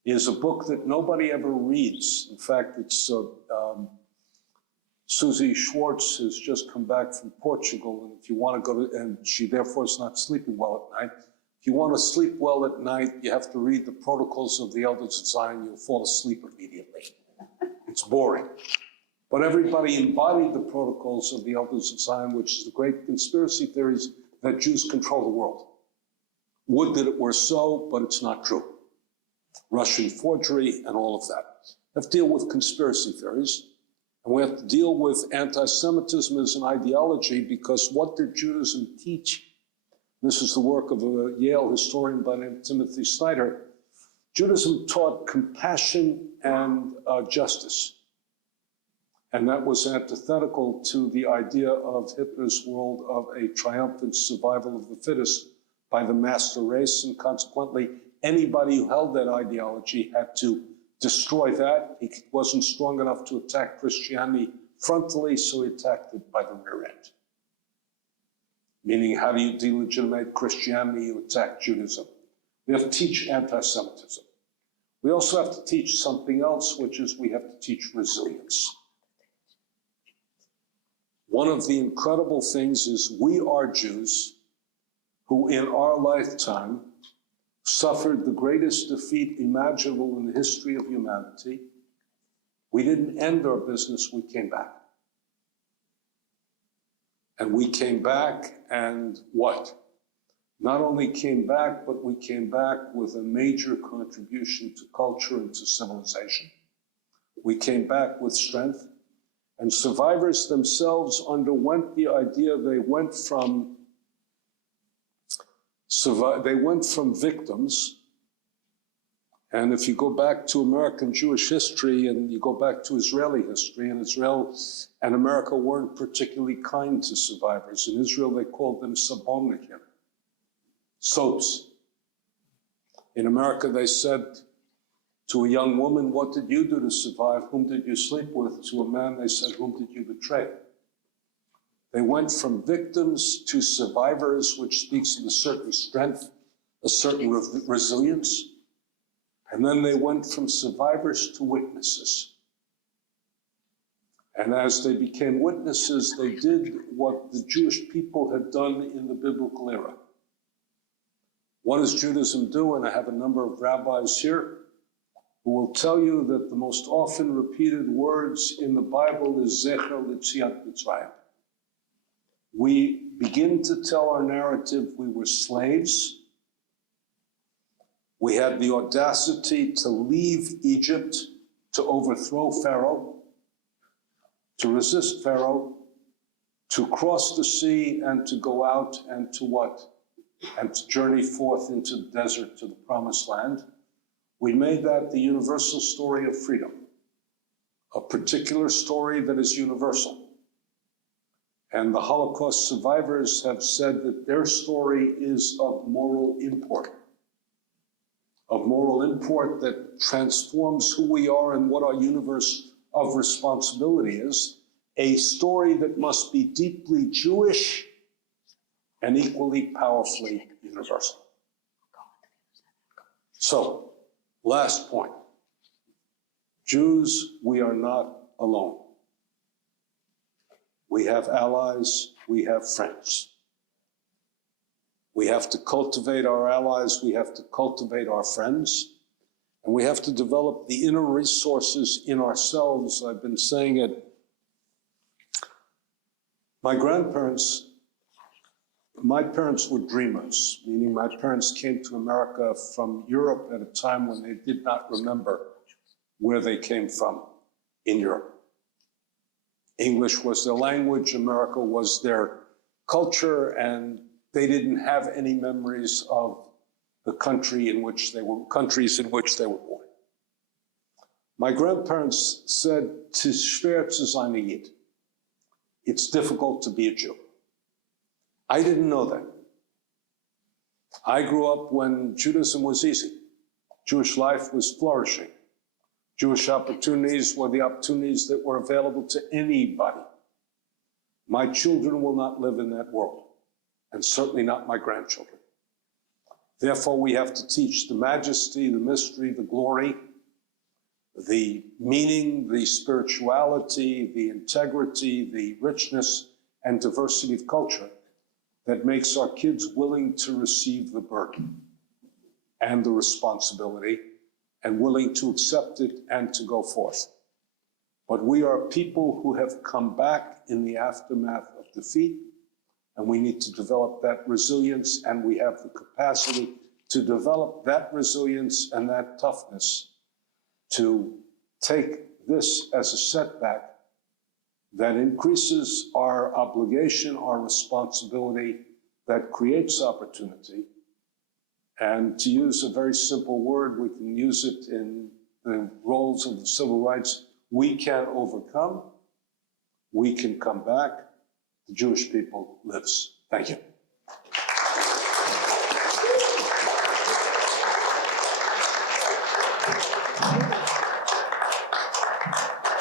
is a book that nobody ever reads. In fact, it's Susie Schwartz has just come back from Portugal, and if you want to go to, and she therefore is not sleeping well at night. If you want to sleep well at night, you have to read the Protocols of the Elders of Zion. You'll fall asleep immediately. It's boring. But everybody embodied the Protocols of the Elders of Zion, which is the great conspiracy theories that Jews control the world. Would that it were so, but it's not true. Russian forgery and all of that. We have to deal with conspiracy theories. And we have to deal with anti-Semitism as an ideology, because what did Judaism teach? This is the work of a Yale historian by the name of Timothy Snyder. Judaism taught compassion and justice. And that was antithetical to the idea of Hitler's world of a triumphant survival of the fittest by the master race, and consequently, anybody who held that ideology had to destroy that. He wasn't strong enough to attack Christianity frontally, so he attacked it by the rear end. Meaning, how do you delegitimate Christianity? You attack Judaism. We have to teach anti-Semitism. We also have to teach something else, which is we have to teach resilience. One of the incredible things is we are Jews who in our lifetime suffered the greatest defeat imaginable in the history of humanity. We didn't end our business, we came back. And we came back, and what? Not only came back, but we came back with a major contribution to culture and to civilization. We came back with strength, and survivors themselves underwent the idea. They went from victims, and if you go back to American Jewish history and you go back to Israeli history, and Israel and America weren't particularly kind to survivors. In Israel, they called them sabonnikim, soaps. In America, they said to a young woman, what did you do to survive? Whom did you sleep with? To a man, they said, whom did you betray? They went from victims to survivors, which speaks of a certain strength, a certain resilience. And then they went from survivors to witnesses. And as they became witnesses, they did what the Jewish people had done in the biblical era. What does Judaism do? And I have a number of rabbis here who will tell you that the most often repeated words in the Bible is Zecher L'Tziat Mitzrayim. We begin to tell our narrative. We were slaves. We had the audacity to leave Egypt, to overthrow Pharaoh, to resist Pharaoh, to cross the sea and to go out and to what? And to journey forth into the desert to the promised land. We made that the universal story of freedom, a particular story that is universal. And the Holocaust survivors have said that their story is of moral import that transforms who we are and what our universe of responsibility is, a story that must be deeply Jewish and equally powerfully universal. So, last point. Jews, we are not alone. We have allies, we have friends. We have to cultivate our allies, we have to cultivate our friends, and we have to develop the inner resources in ourselves. I've been saying it. My parents were dreamers, meaning my parents came to America from Europe at a time when they did not remember where they came from in Europe. English was their language, America was their culture, and they didn't have any memories of the countries in which they were born. My grandparents said, "'Tis schwer zu sein ein Jid." It's difficult to be a Jew. I didn't know that. I grew up when Judaism was easy. Jewish life was flourishing. Jewish opportunities were the opportunities that were available to anybody. My children will not live in that world, and certainly not my grandchildren. Therefore, we have to teach the majesty, the mystery, the glory, the meaning, the spirituality, the integrity, the richness and diversity of culture that makes our kids willing to receive the burden and the responsibility and willing to accept it and to go forth. But we are people who have come back in the aftermath of defeat, and we need to develop that resilience, and we have the capacity to develop that resilience and that toughness to take this as a setback that increases our obligation, our responsibility, that creates opportunity. And to use a very simple word, we can use it in the roles of the civil rights. We can overcome, we can come back, the Jewish people lives. Thank you.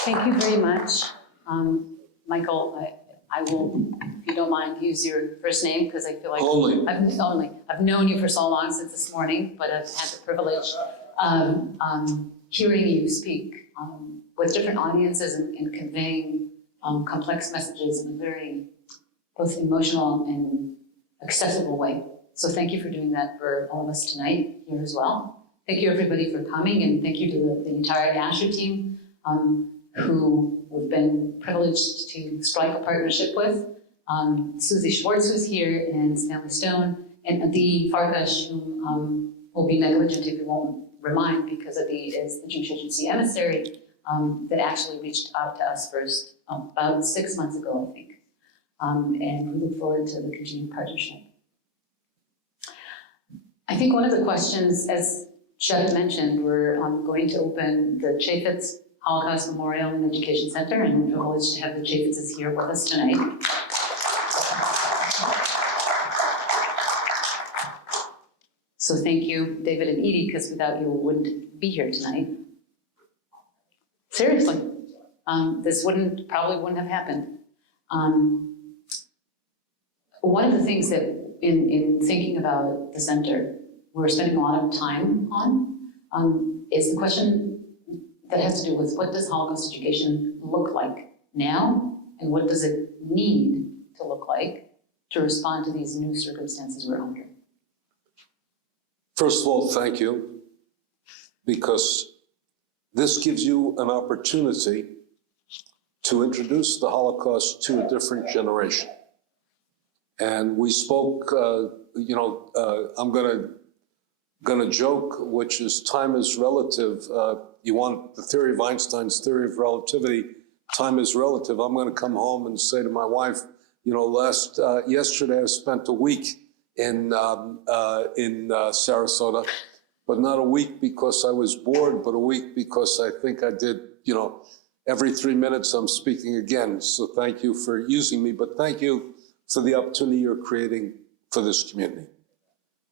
Thank you very much. Michael, I will, if you don't mind, use your first name, because I feel like I've known you for so long, since this morning, but I've had the privilege of hearing you speak with different audiences and conveying complex messages in a very both emotional and accessible way. So thank you for doing that for all of us tonight here as well. Thank you everybody for coming, and thank you to the entire Asher team who we've been privileged to strike a partnership with. Susie Schwartz, who's here, and Stanley Stone, and Adi Farkash, who will be negligent if we won't remind, because Adi is the Jewish Agency emissary that actually reached out to us first about 6 months ago, I think. And we look forward to the continued partnership. I think one of the questions, as Shep mentioned, we're going to open the Chaffetz Holocaust Memorial and Education Center, and we're privileged to have the Chaffetzes here with us tonight. So thank you, David and Edie, because without you, we wouldn't be here tonight. Seriously, this probably wouldn't have happened. One of the things that in thinking about the center, we're spending a lot of time on is the question that has to do with what does Holocaust education look like now, and what does it need to look like to respond to these new circumstances we're under? First of all, thank you, because this gives you an opportunity to introduce the Holocaust to a different generation. And we spoke, I'm gonna joke, which is time is relative. You want the theory of Einstein's theory of relativity, time is relative. I'm gonna come home and say to my wife, yesterday I spent a week in Sarasota, but not a week because I was bored, but a week because I think I did, every 3 minutes I'm speaking again. So thank you for using me, but thank you for the opportunity you're creating for this community.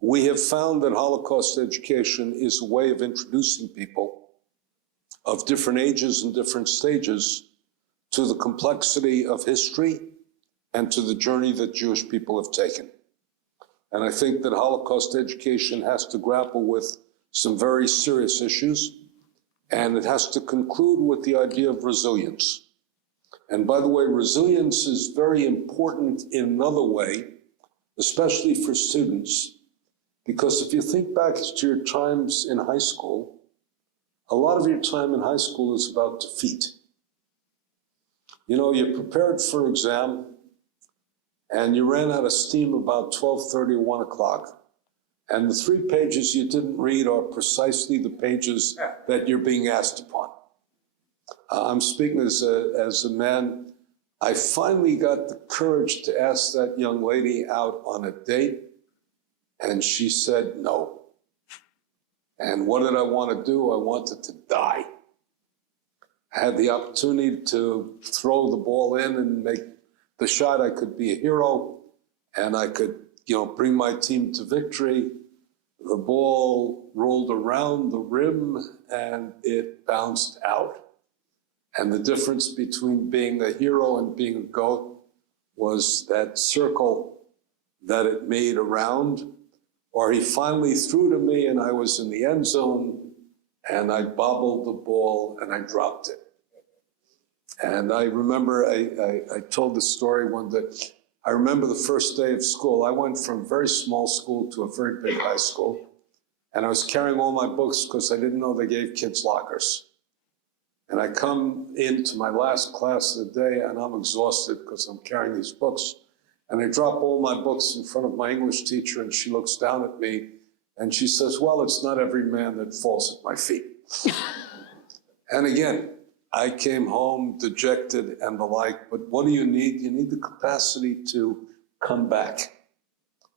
We have found that Holocaust education is a way of introducing people of different ages and different stages to the complexity of history and to the journey that Jewish people have taken. And I think that Holocaust education has to grapple with some very serious issues. And it has to conclude with the idea of resilience. And by the way, resilience is very important in another way, especially for students, because if you think back to your times in high school, a lot of your time in high school is about defeat. You know, you're prepared for an exam, and you ran out of steam about 12:30, 1 o'clock. And the 3 pages you didn't read are precisely the pages that you're being asked upon. I'm speaking as a man. I finally got the courage to ask that young lady out on a date, and she said no. And what did I want to do? I wanted to die. I had the opportunity to throw the ball in and make the shot. I could be a hero, and I could, bring my team to victory. The ball rolled around the rim, and it bounced out. And the difference between being a hero and being a GOAT was that circle that it made around, or he finally threw to me and I was in the end zone and I bobbled the ball and I dropped it. And I remember, I told this story one day. I remember the first day of school. I went from a very small school to a very big high school. And I was carrying all my books because I didn't know they gave kids lockers. And I come into my last class of the day and I'm exhausted because I'm carrying these books. And I drop all my books in front of my English teacher and she looks down at me and she says, well, it's not every man that falls at my feet. And again, I came home dejected and the like, but what do you need? You need the capacity to come back.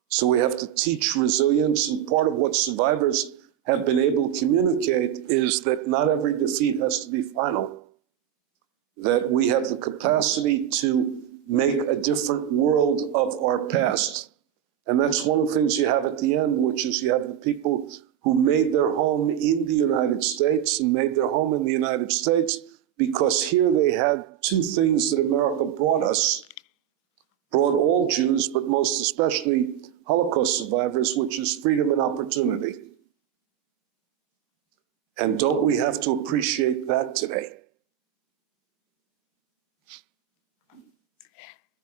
So we have to teach resilience, and part of what survivors have been able to communicate is that not every defeat has to be final, that we have the capacity to make a different world of our past. And that's one of the things you have at the end, which is you have the people who made their home in the United States and made their home in the United States because here they had 2 things that America brought us, brought all Jews, but most especially Holocaust survivors, which is freedom and opportunity. And don't we have to appreciate that today?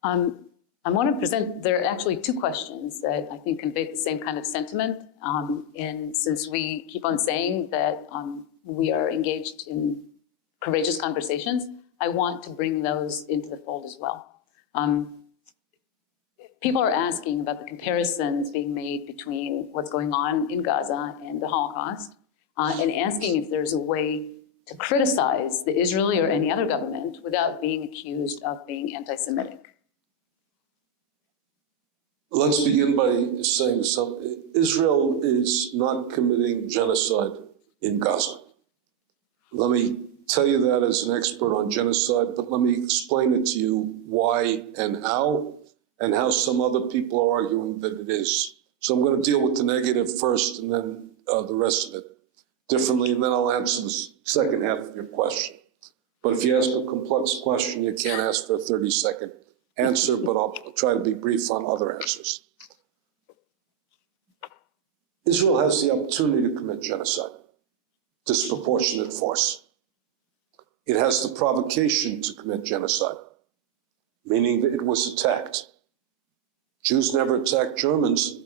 I want to present, there are actually 2 questions that I think convey the same kind of sentiment. And since we keep on saying that we are engaged in courageous conversations, I want to bring those into the fold as well. People are asking about the comparisons being made between what's going on in Gaza and the Holocaust, and asking if there's a way to criticize the Israeli or any other government without being accused of being anti-Semitic. Let's begin by saying something. Israel is not committing genocide in Gaza. Let me tell you that as an expert on genocide, but let me explain it to you why and how some other people are arguing that it is. So I'm going to deal with the negative first and then the rest of it differently, and then I'll answer the second half of your question. But if you ask a complex question, you can't ask for a 30-second answer, but I'll try to be brief on other answers. Israel has the opportunity to commit genocide, disproportionate force. It has the provocation to commit genocide, meaning that it was attacked. Jews never attacked Germans.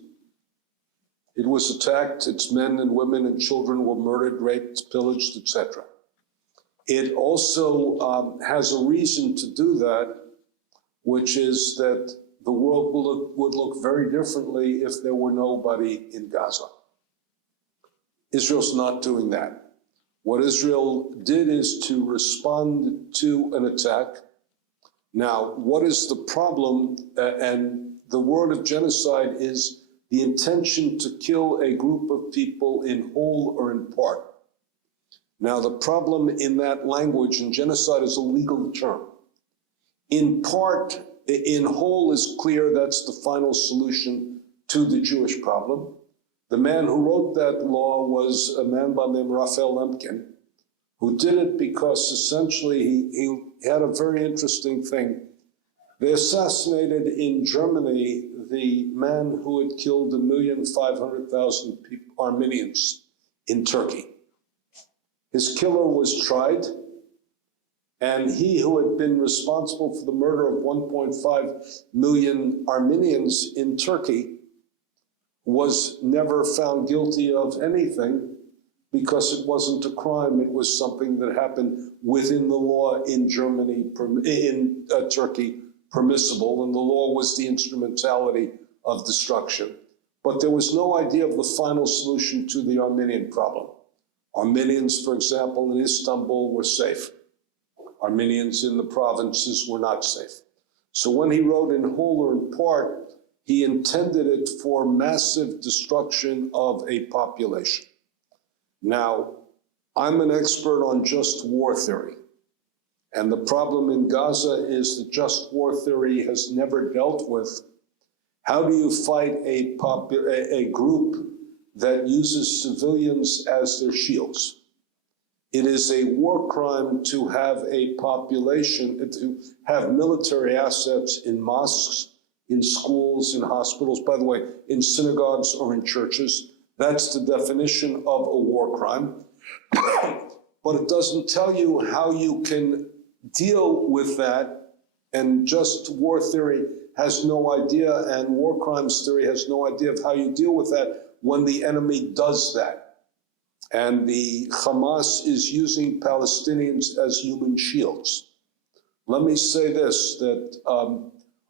It was attacked, its men and women and children were murdered, raped, pillaged, etc. It also has a reason to do that, which is that the world would look very differently if there were nobody in Gaza. Israel's not doing that. What Israel did is to respond to an attack. Now, what is the problem? And the word of genocide is the intention to kill a group of people in whole or in part. Now, the problem in that language, and genocide is a legal term. In part, in whole is clear, that's the final solution to the Jewish problem. The man who wrote that law was a man by the name Raphael Lemkin, who did it because essentially he had a very interesting thing. They assassinated in Germany the man who had killed 1,500,000 Armenians in Turkey. His killer was tried, and he who had been responsible for the murder of 1.5 million Armenians in Turkey was never found guilty of anything because it wasn't a crime. It was something that happened within the law in Germany, in Turkey, permissible, and the law was the instrumentality of destruction. But there was no idea of the final solution to the Armenian problem. Armenians, for example, in Istanbul were safe. Armenians in the provinces were not safe. So when he wrote in whole or in part, he intended it for massive destruction of a population. Now, I'm an expert on just war theory. And the problem in Gaza is that just war theory has never dealt with how do you fight a group that uses civilians as their shields. It is a war crime to have a population, to have military assets in mosques, in schools, in hospitals, by the way, in synagogues or in churches. That's the definition of a war crime. But it doesn't tell you how you can deal with that, and just war theory has no idea, and war crimes theory has no idea of how you deal with that when the enemy does that. And the Hamas is using Palestinians as human shields. Let me say this, that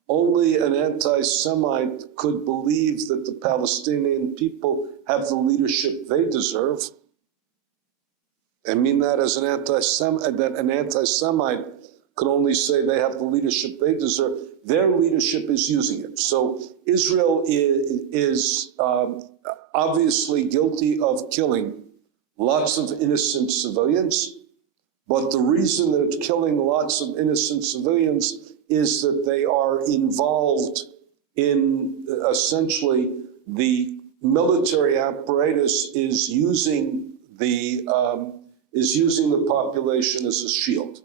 only an anti-Semite could believe that the Palestinian people have the leadership they deserve. I mean that as an anti-Semite, that an anti-Semite could only say they have the leadership they deserve. Their leadership is using it. So Israel is obviously guilty of killing lots of innocent civilians, but the reason that it's killing lots of innocent civilians is that they are involved in essentially the military apparatus is using the population as a shield.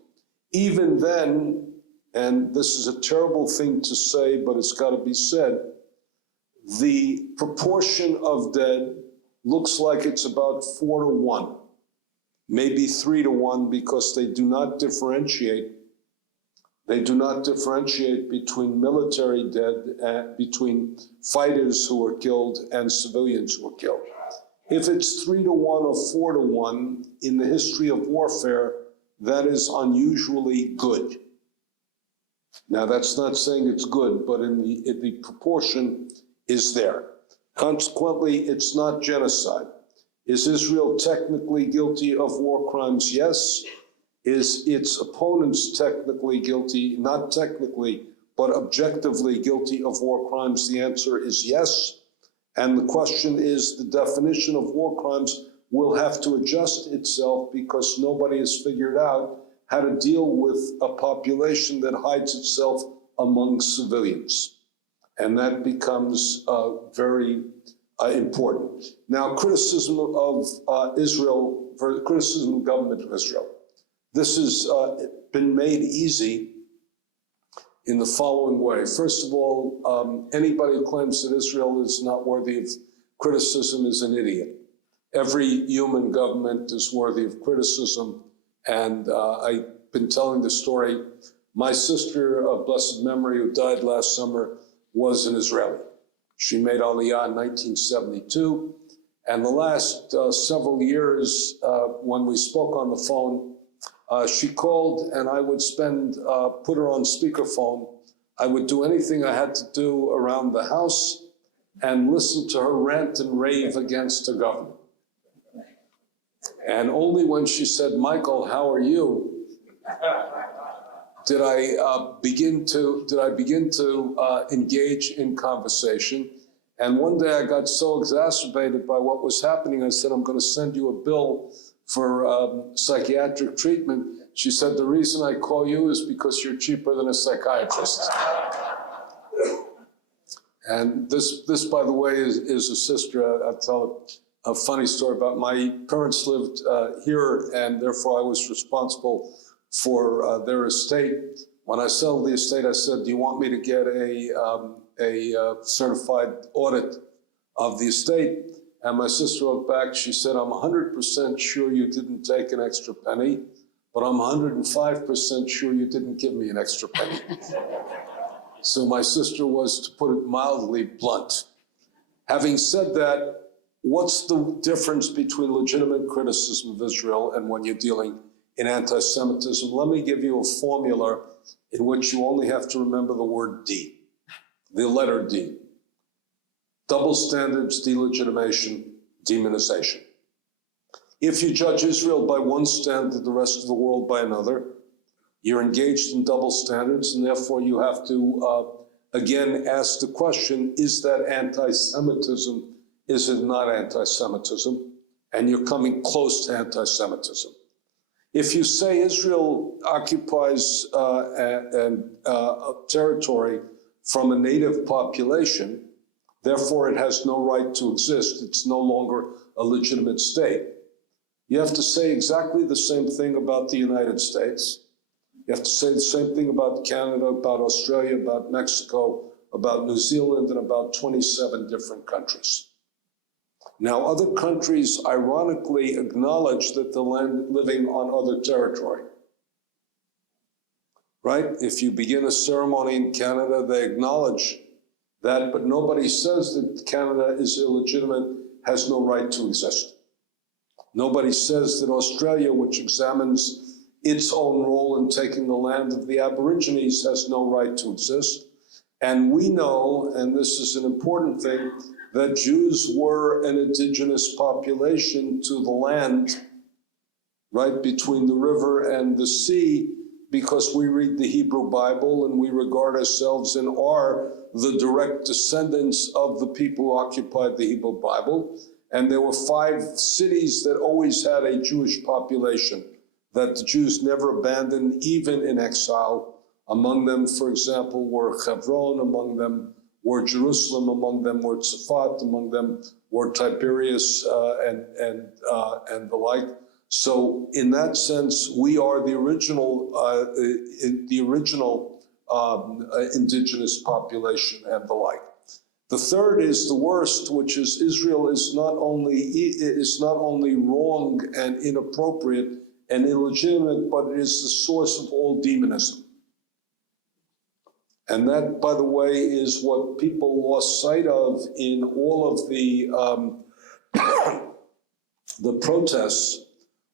Even then, and this is a terrible thing to say, but it's got to be said, the proportion of dead looks like it's about 4-to-1, maybe 3-to-1, because they do not differentiate. They do not differentiate between military dead, between fighters who are killed and civilians who are killed. If it's 3-to-1 or 4-to-1 in the history of warfare, that is unusually good. Now, that's not saying it's good, but in the proportion is there. Consequently, it's not genocide. Is Israel technically guilty of war crimes? Yes. Is its opponents technically guilty? Not technically, but objectively guilty of war crimes? The answer is yes. And the question is, the definition of war crimes will have to adjust itself because nobody has figured out how to deal with a population that hides itself among civilians. And that becomes very important. Now, criticism of Israel, for criticism of the government of Israel. This has been made easy in the following way. First of all, anybody who claims that Israel is not worthy of criticism is an idiot. Every human government is worthy of criticism. And I've been telling the story. My sister of blessed memory, who died last summer, was an Israeli. She made Aliyah in 1972. And the last several years, when we spoke on the phone, she called and I would put her on speakerphone. I would do anything I had to do around the house and listen to her rant and rave against the government. And only when she said, "Michael, how are you?" did I begin to engage in conversation. And one day I got so exacerbated by what was happening, I said, "I'm going to send you a bill for psychiatric treatment." She said, "The reason I call you is because you're cheaper than a psychiatrist." And this, by the way, is a sister. I'll tell a funny story about my parents lived here, and therefore I was responsible for their estate. When I sold the estate, I said, "Do you want me to get a certified audit of the estate?" And my sister wrote back, she said, I'm 100% sure you didn't take an extra penny, but I'm 105% sure you didn't give me an extra penny. So my sister was, to put it mildly, blunt. Having said that, what's the difference between legitimate criticism of Israel and when you're dealing in anti-Semitism? Let me give you a formula in which you only have to remember the word D, the letter D. Double standards, delegitimation, demonization. If you judge Israel by one standard, the rest of the world by another, you're engaged in double standards, and therefore you have to, again, ask the question, is that anti-Semitism? Is it not anti-Semitism? And you're coming close to anti-Semitism. If you say Israel occupies a territory from a native population, therefore it has no right to exist, it's no longer a legitimate state. You have to say exactly the same thing about the United States. You have to say the same thing about Canada, about Australia, about Mexico, about New Zealand, and about 27 different countries. Now, other countries ironically acknowledge that they're living on other territory, right? If you begin a ceremony in Canada, they acknowledge that, but nobody says that Canada is illegitimate, has no right to exist. Nobody says that Australia, which examines its own role in taking the land of the Aborigines, has no right to exist. And we know, and this is an important thing, that Jews were an indigenous population to the land, right between the river and the sea, because we read the Hebrew Bible and we regard ourselves and are the direct descendants of the people who occupied the Hebrew Bible. And there were 5 cities that always had a Jewish population that the Jews never abandoned, even in exile. Among them, for example, were Hebron, among them were Jerusalem, among them were Tzfat, among them were Tiberias and the like. So in that sense, we are the original indigenous population and the like. The third is the worst, which is Israel is not only wrong and inappropriate and illegitimate, but it is the source of all demonism. And that, by the way, is what people lost sight of in all of the protests,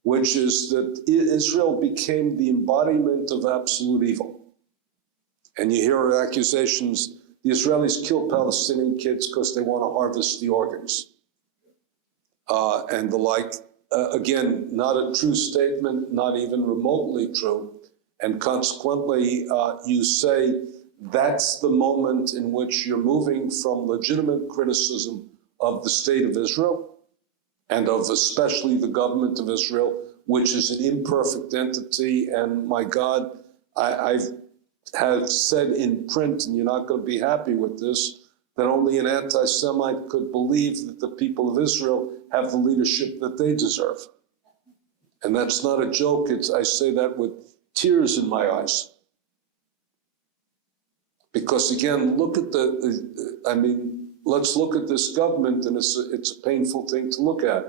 which is that Israel became the embodiment of absolute evil. And you hear accusations, the Israelis kill Palestinian kids because they want to harvest the organs and the like. Again, not a true statement, not even remotely true. And consequently, you say that's the moment in which you're moving from legitimate criticism of the state of Israel and of especially the government of Israel, which is an imperfect entity. And my God, I have said in print, and you're not going to be happy with this, that only an anti-Semite could believe that the people of Israel have the leadership that they deserve. And that's not a joke. I say that with tears in my eyes. Because again, let's look at this government, and it's a painful thing to look at.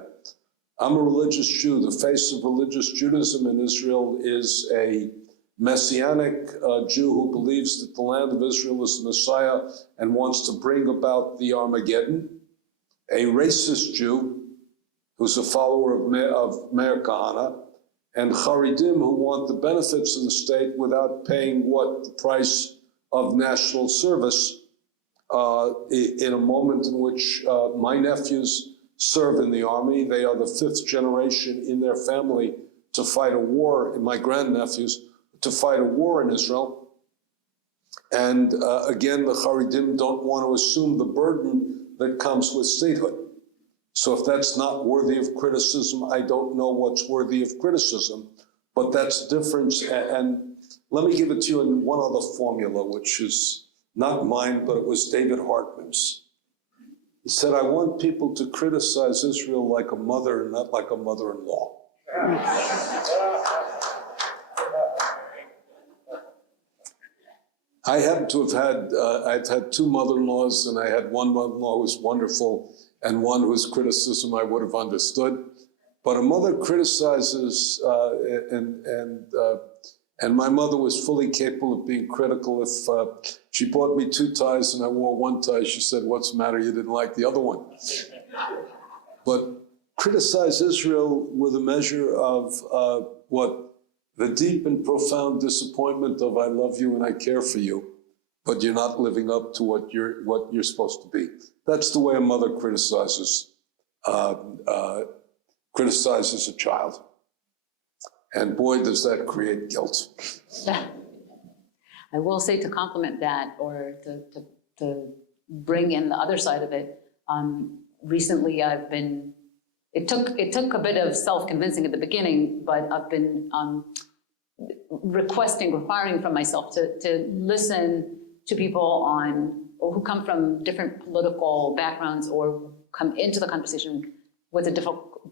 I'm a religious Jew. The face of religious Judaism in Israel is a Messianic Jew who believes that the land of Israel is the Messiah and wants to bring about the Armageddon. A racist Jew who's a follower of Meir Kahane, and Haredim who want the benefits of the state without paying the price of national service in a moment in which my nephews serve in the army. They are the 5th generation in their family to fight a war, my grandnephews, to fight a war in Israel. And again, the Haredim don't want to assume the burden that comes with statehood. So if that's not worthy of criticism, I don't know what's worthy of criticism, but that's the difference. And let me give it to you in one other formula, which is not mine, but it was David Hartman's. He said, I want people to criticize Israel like a mother, not like a mother-in-law. I happen to have I've had 2 mother-in-laws, and I had one mother-in-law who was wonderful, and one whose criticism I would have understood. But a mother criticizes, and my mother was fully capable of being critical. If she bought me 2 ties and I wore 1 tie, she said, "What's the matter? You didn't like the other one." But criticize Israel with a measure of what the deep and profound disappointment of "I love you and I care for you, but you're not living up to what you're supposed to be." That's the way a mother criticizes a child. And boy, does that create guilt. I will say, to complement that, or to bring in the other side of it, recently it took a bit of self-convincing at the beginning, but I've been requiring from myself to listen to people who come from different political backgrounds or come into the conversation with a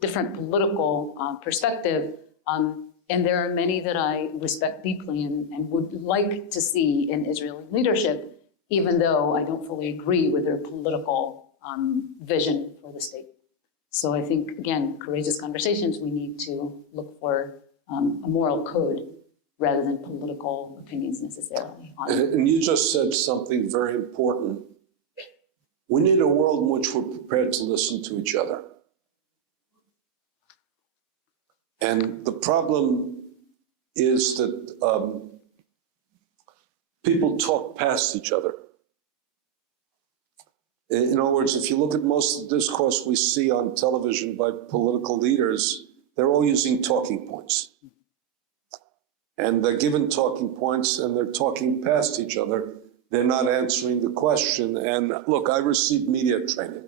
different political perspective. And there are many that I respect deeply and would like to see in Israeli leadership, even though I don't fully agree with their political vision for the state. So I think, again, courageous conversations, we need to look for a moral code rather than political opinions necessarily. And you just said something very important. We need a world in which we're prepared to listen to each other. And the problem is that people talk past each other. In other words, if you look at most of the discourse we see on television by political leaders, they're all using talking points. And they're given talking points and they're talking past each other. They're not answering the question. And look, I received media training.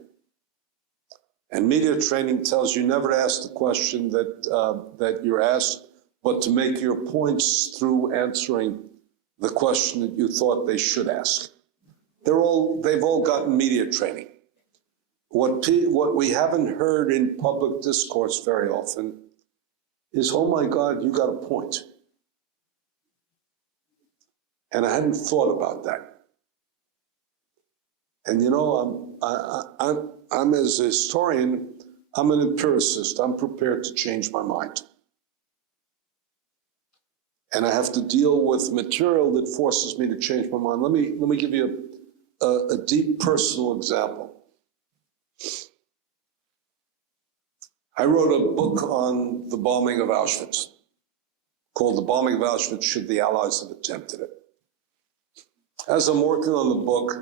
And media training tells you never ask the question that you're asked, but to make your points through answering the question that you thought they should ask. They've all gotten media training. What we haven't heard in public discourse very often is, "Oh my God, you got a point." And I hadn't thought about that. And you know, I'm as a historian, I'm an empiricist. I'm prepared to change my mind. And I have to deal with material that forces me to change my mind. Let me give you a deep personal example. I wrote a book on the bombing of Auschwitz called "The Bombing of Auschwitz, Should the Allies Have Attempted It?" As I'm working on the book,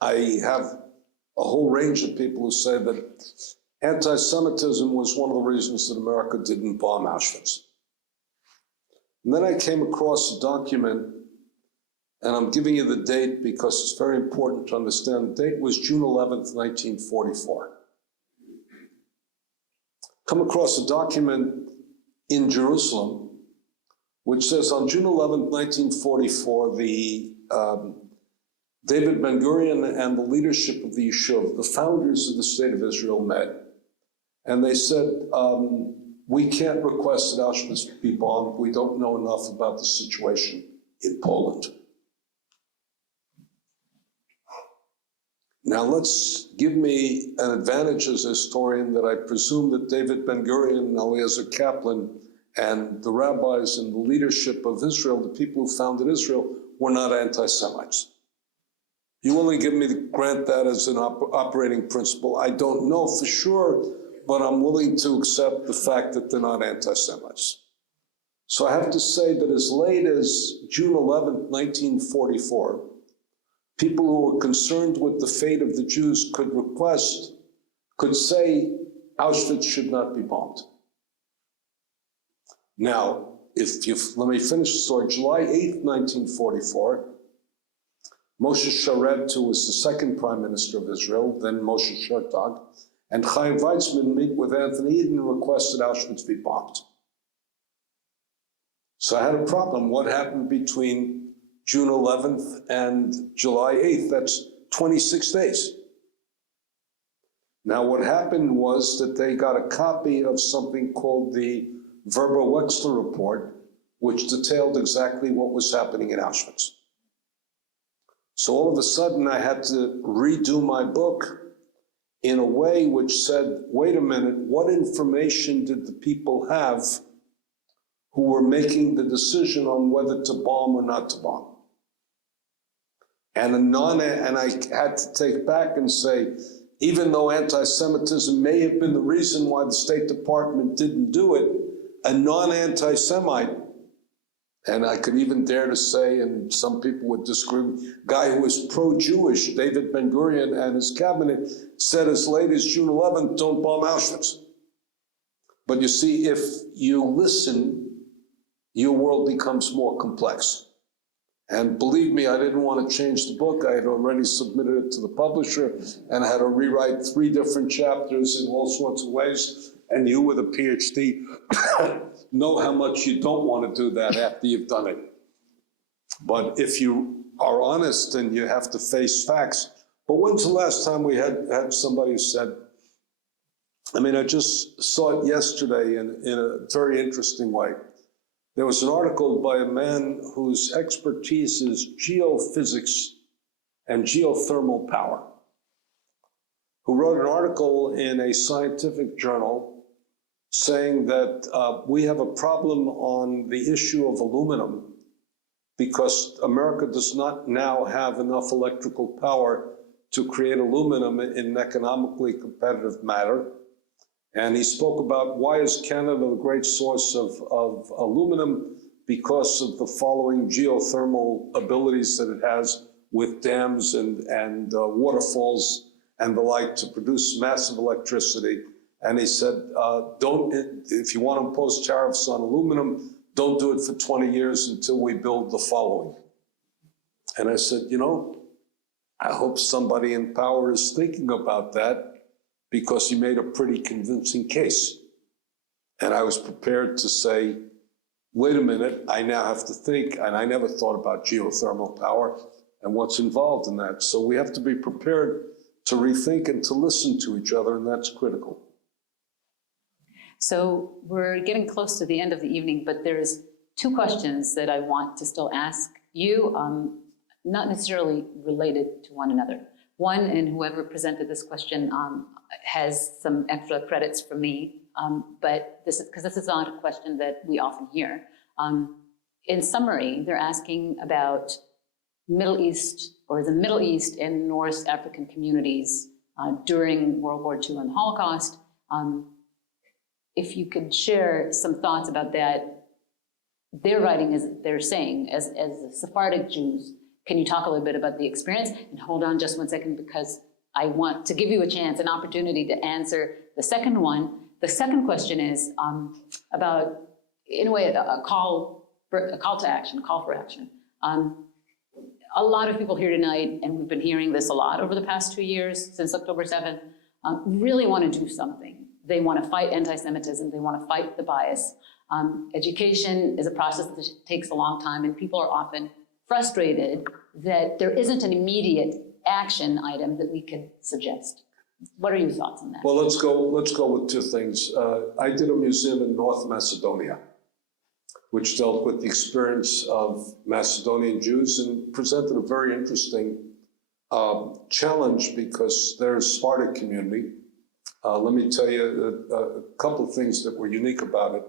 I have a whole range of people who say that anti-Semitism was one of the reasons that America didn't bomb Auschwitz. And then I came across a document, and I'm giving you the date because it's very important to understand. The date was June 11th, 1944. Come across a document in Jerusalem which says on June 11th, 1944, David Ben-Gurion and the leadership of the Yishuv, the founders of the State of Israel, met. And they said, we can't request that Auschwitz be bombed. We don't know enough about the situation in Poland. Now give me an advantage as a historian that I presume that David Ben-Gurion and Eliezer Kaplan and the rabbis and the leadership of Israel, the people who founded Israel, were not anti-Semites. You only grant that as an operating principle. I don't know for sure, but I'm willing to accept the fact that they're not anti-Semites. So I have to say that as late as June 11th, 1944, people who were concerned with the fate of the Jews could say Auschwitz should not be bombed. Now, let me finish the story. July 8th, 1944, Moshe Sharet, who was the second prime minister of Israel, then Moshe Chertag, and Chaim Weizmann meet with Anthony Eden and request that Auschwitz be bombed. So I had a problem. What happened between June 11th and July 8th? That's 26 days. Now, what happened was that they got a copy of something called the Verber-Wexler report, which detailed exactly what was happening in Auschwitz. So all of a sudden, I had to redo my book in a way which said, wait a minute, what information did the people have who were making the decision on whether to bomb or not to bomb? And I had to take back and say, even though anti-Semitism may have been the reason why the State Department didn't do it, a non-anti-Semite, and I could even dare to say, and some people would disagree, guy who was pro-Jewish, David Ben-Gurion, and his cabinet said as late as June 11th, don't bomb Auschwitz. But you see, if you listen, your world becomes more complex. And believe me, I didn't want to change the book. I had already submitted it to the publisher and had to rewrite 3 different chapters in all sorts of ways. And you with a PhD know how much you don't want to do that after you've done it. But if you are honest and you have to face facts, but when's the last time we had somebody who said, I mean, I just saw it yesterday in a very interesting way. There was an article by a man whose expertise is geophysics and geothermal power, who wrote an article in a scientific journal saying that we have a problem on the issue of aluminum because America does not now have enough electrical power to create aluminum in an economically competitive manner. And he spoke about why is Canada a great source of aluminum? Because of the following geothermal abilities that it has with dams and waterfalls and the like to produce massive electricity. And he said, if you want to impose tariffs on aluminum, don't do it for 20 years until we build the following. And I said, you know, I hope somebody in power is thinking about that, because he made a pretty convincing case. And I was prepared to say, wait a minute, I now have to think, and I never thought about geothermal power and what's involved in that. So we have to be prepared to rethink and to listen to each other, and that's critical. So we're getting close to the end of the evening, but there's 2 questions that I want to still ask you, not necessarily related to one another. One, and whoever presented this question has some extra credits from me, but this is not a question that we often hear. In summary, they're asking about Middle East, or the Middle East and North African communities during World War II and the Holocaust. If you could share some thoughts about that. Their writing is, they're saying, as Sephardic Jews, can you talk a little bit about the experience? And hold on just one second, because I want to give you a chance, an opportunity to answer the second one. The second question is about, in a way, a call to action, call for action. A lot of people here tonight, and we've been hearing this a lot over the past 2 years, since October 7th, really want to do something. They want to fight anti-Semitism. They want to fight the bias. Education is a process that takes a long time, and people are often frustrated that there isn't an immediate action item that we could suggest. What are your thoughts on that? Well, let's go with 2 things. I did a museum in North Macedonia, which dealt with the experience of Macedonian Jews and presented a very interesting challenge because they're a Sephardic community. Let me tell you a couple of things that were unique about it.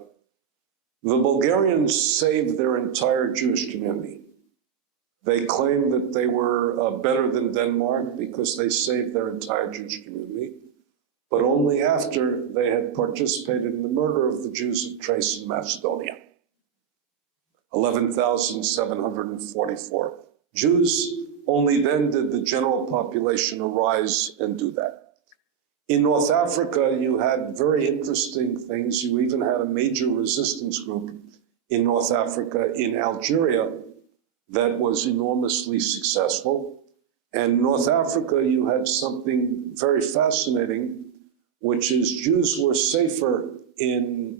The Bulgarians saved their entire Jewish community. They claimed that they were better than Denmark because they saved their entire Jewish community, but only after they had participated in the murder of the Jews of Thrace in Macedonia. 11,744 Jews. Only then did the general population arise and do that. In North Africa, you had very interesting things. You even had a major resistance group in North Africa, in Algeria, that was enormously successful. And North Africa, you had something very fascinating, which is Jews were safer in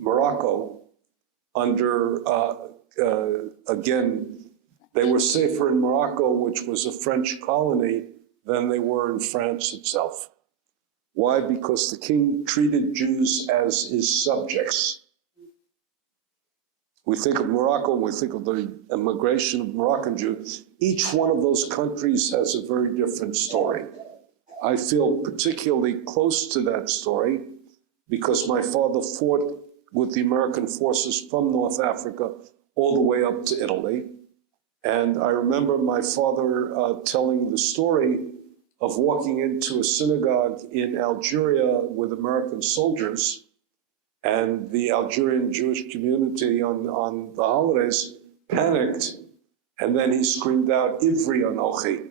Morocco under, again, they were safer in Morocco, which was a French colony, than they were in France itself. Why? Because the king treated Jews as his subjects. We think of Morocco and we think of the immigration of Moroccan Jews. Each one of those countries has a very different story. I feel particularly close to that story because my father fought with the American forces from North Africa all the way up to Italy. And I remember my father telling the story of walking into a synagogue in Algeria with American soldiers, and the Algerian Jewish community on the holidays panicked, and then he screamed out, Ivri Anochi,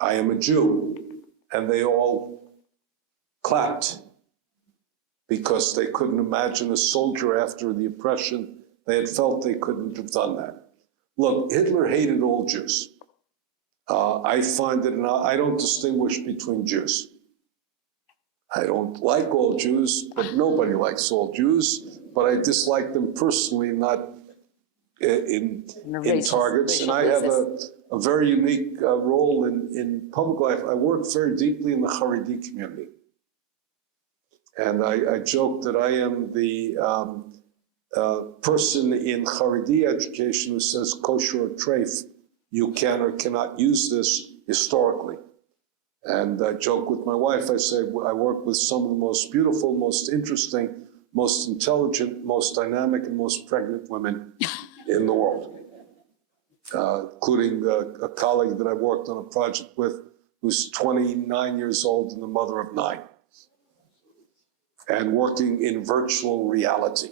I am a Jew. And they all clapped because they couldn't imagine a soldier after the oppression they had felt they couldn't have done that. Look, Hitler hated all Jews. I find that I don't distinguish between Jews. I don't like all Jews, but nobody likes all Jews, but I dislike them personally, not in targets. And I have a very unique role in public life. I work very deeply in the Haredi community. And I joke that I am the person in Haredi education who says kosher or treif, you can or cannot use this historically. And I joke with my wife, I say, I work with some of the most beautiful, most interesting, most intelligent, most dynamic, and most pregnant women in the world, including a colleague that I worked on a project with who's 29 years old and the mother of 9, and working in virtual reality.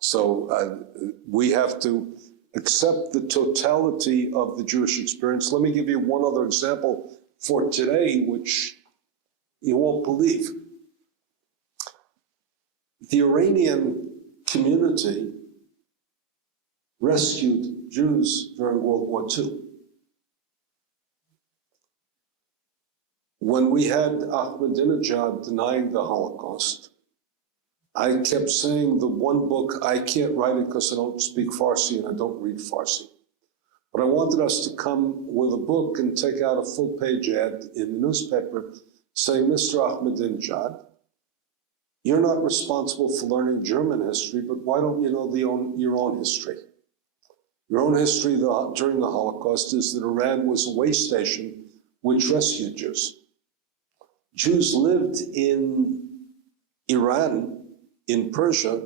So we have to accept the totality of the Jewish experience. Let me give you one other example for today, which you won't believe. The Iranian community rescued Jews during World War II. When we had Ahmadinejad denying the Holocaust, I kept saying the one book, I can't write it because I don't speak Farsi and I don't read Farsi. But I wanted us to come with a book and take out a full-page ad in the newspaper saying, Mr. Ahmadinejad, you're not responsible for learning German history, but why don't you know your own history? Your own history during the Holocaust is that Iran was a way station which rescued Jews. Jews lived in Iran, in Persia,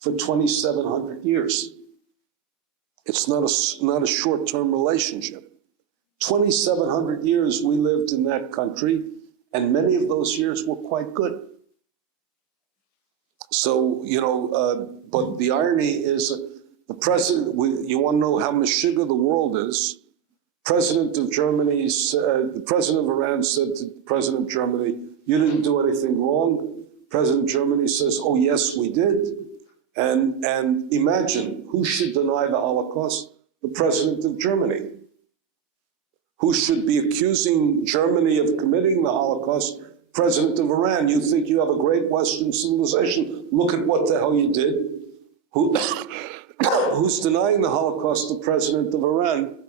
for 2,700 years. It's not a short-term relationship. 2,700 years we lived in that country, and many of those years were quite good. So, but the irony is the president, you want to know how mashiga the world is? The president of Iran said to the president of Germany, you didn't do anything wrong. President of Germany says, oh yes, we did. And imagine, who should deny the Holocaust? The president of Germany. Who should be accusing Germany of committing the Holocaust? President of Iran. You think you have a great Western civilization. Look at what the hell you did. Who's denying the Holocaust? The president of Iran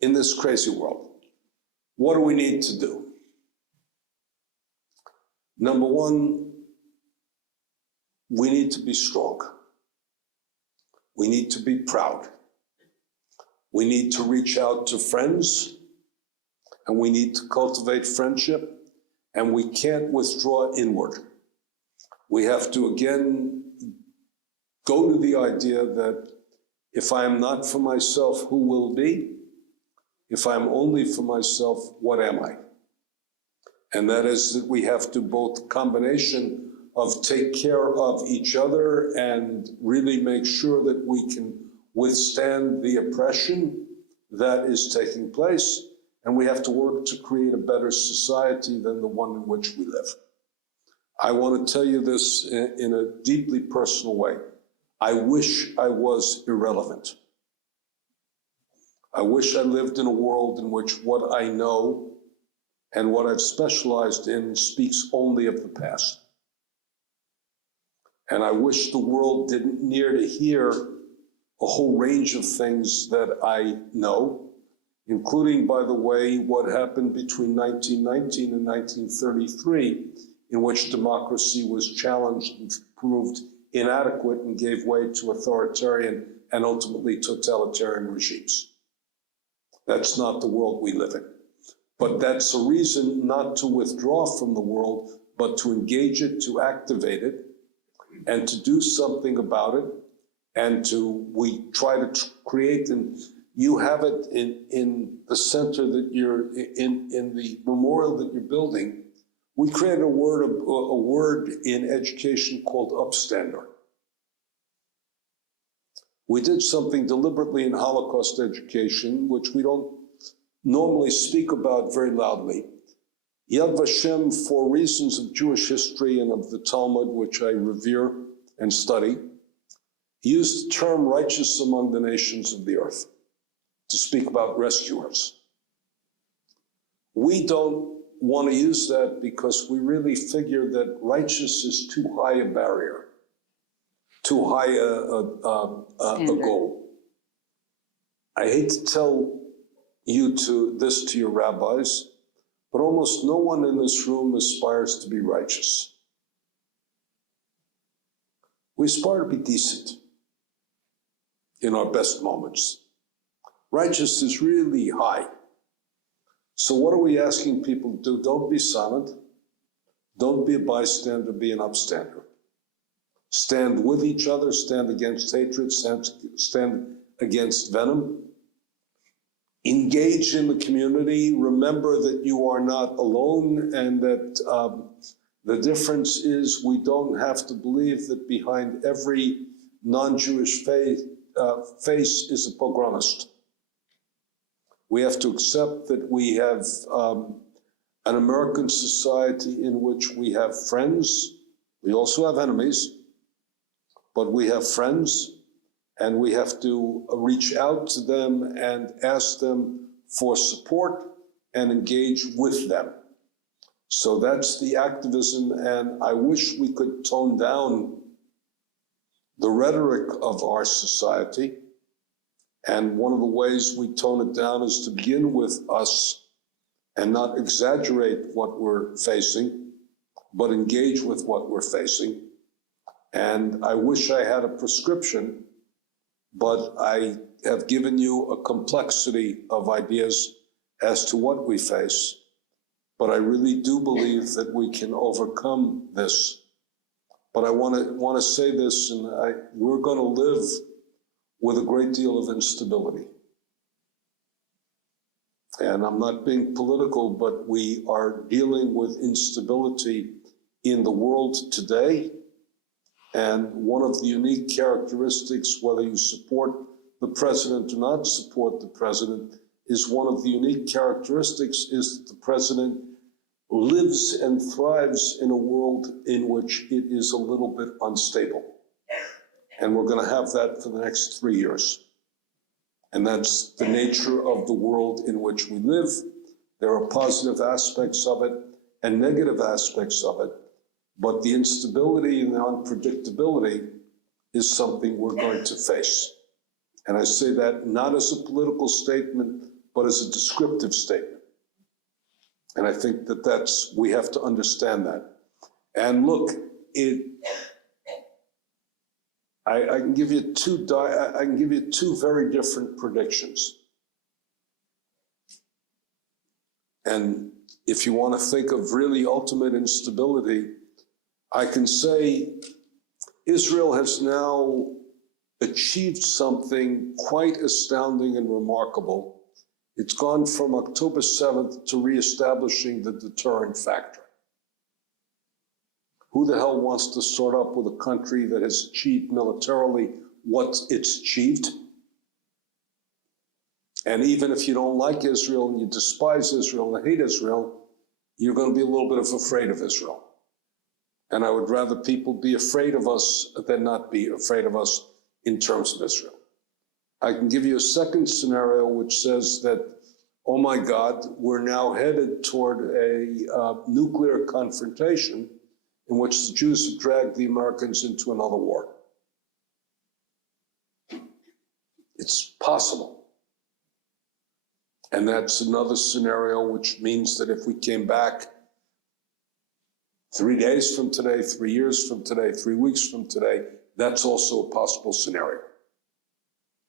in this crazy world. What do we need to do? Number one, we need to be strong. We need to be proud. We need to reach out to friends, and we need to cultivate friendship, and we can't withdraw inward. We have to, again, go to the idea that if I am not for myself, who will be? If I'm only for myself, what am I? And that is that we have to both combination of take care of each other and really make sure that we can withstand the oppression that is taking place. And we have to work to create a better society than the one in which we live. I want to tell you this in a deeply personal way. I wish I was irrelevant. I wish I lived in a world in which what I know and what I've specialized in speaks only of the past. And I wish the world didn't need to hear a whole range of things that I know, including, by the way, what happened between 1919 and 1933, in which democracy was challenged and proved inadequate and gave way to authoritarian and ultimately totalitarian regimes. That's not the world we live in. But that's a reason not to withdraw from the world, but to engage it, to activate it, and to do something about it. And we try to create, and you have it in the center that you're, in the memorial that you're building. We created a word in education called upstander. We did something deliberately in Holocaust education, which we don't normally speak about very loudly. Yad Vashem, for reasons of Jewish history and of the Talmud, which I revere and study, used the term righteous among the nations of the earth to speak about rescuers. We don't want to use that because we really figure that righteous is too high a barrier, too high a goal. I hate to tell this to your rabbis, but almost no one in this room aspires to be righteous. We aspire to be decent in our best moments. Righteous is really high. So what are we asking people to do? Don't be silent. Don't be a bystander, be an upstander. Stand with each other, stand against hatred, stand against venom. Engage in the community. Remember that you are not alone, and that the difference is we don't have to believe that behind every non-Jewish face is a pogromist. We have to accept that we have an American society in which we have friends. We also have enemies, but we have friends, and we have to reach out to them and ask them for support and engage with them. So that's the activism, and I wish we could tone down the rhetoric of our society. And one of the ways we tone it down is to begin with us and not exaggerate what we're facing, but engage with what we're facing. And I wish I had a prescription, but I have given you a complexity of ideas as to what we face. But I really do believe that we can overcome this. But I want to say this, and we're going to live with a great deal of instability. And I'm not being political, but we are dealing with instability in the world today. And one of the unique characteristics, whether you support the president or not support the president, is one of the unique characteristics is that the president lives and thrives in a world in which it is a little bit unstable. And we're going to have that for the next 3 years. And that's the nature of the world in which we live. There are positive aspects of it and negative aspects of it. But the instability and the unpredictability is something we're going to face. And I say that not as a political statement, but as a descriptive statement. And I think that we have to understand that. And look, I can give you two very different predictions. And if you want to think of really ultimate instability, I can say Israel has now achieved something quite astounding and remarkable. It's gone from October 7th to reestablishing the deterrent factor. Who the hell wants to start up with a country that has achieved militarily what it's achieved? And even if you don't like Israel and you despise Israel and hate Israel, you're going to be a little bit afraid of Israel. And I would rather people be afraid of us than not be afraid of us in terms of Israel. I can give you a second scenario which says that, oh my God, we're now headed toward a nuclear confrontation in which the Jews have dragged the Americans into another war. It's possible. And that's another scenario which means that if we came back 3 days from today, 3 years from today, 3 weeks from today, that's also a possible scenario.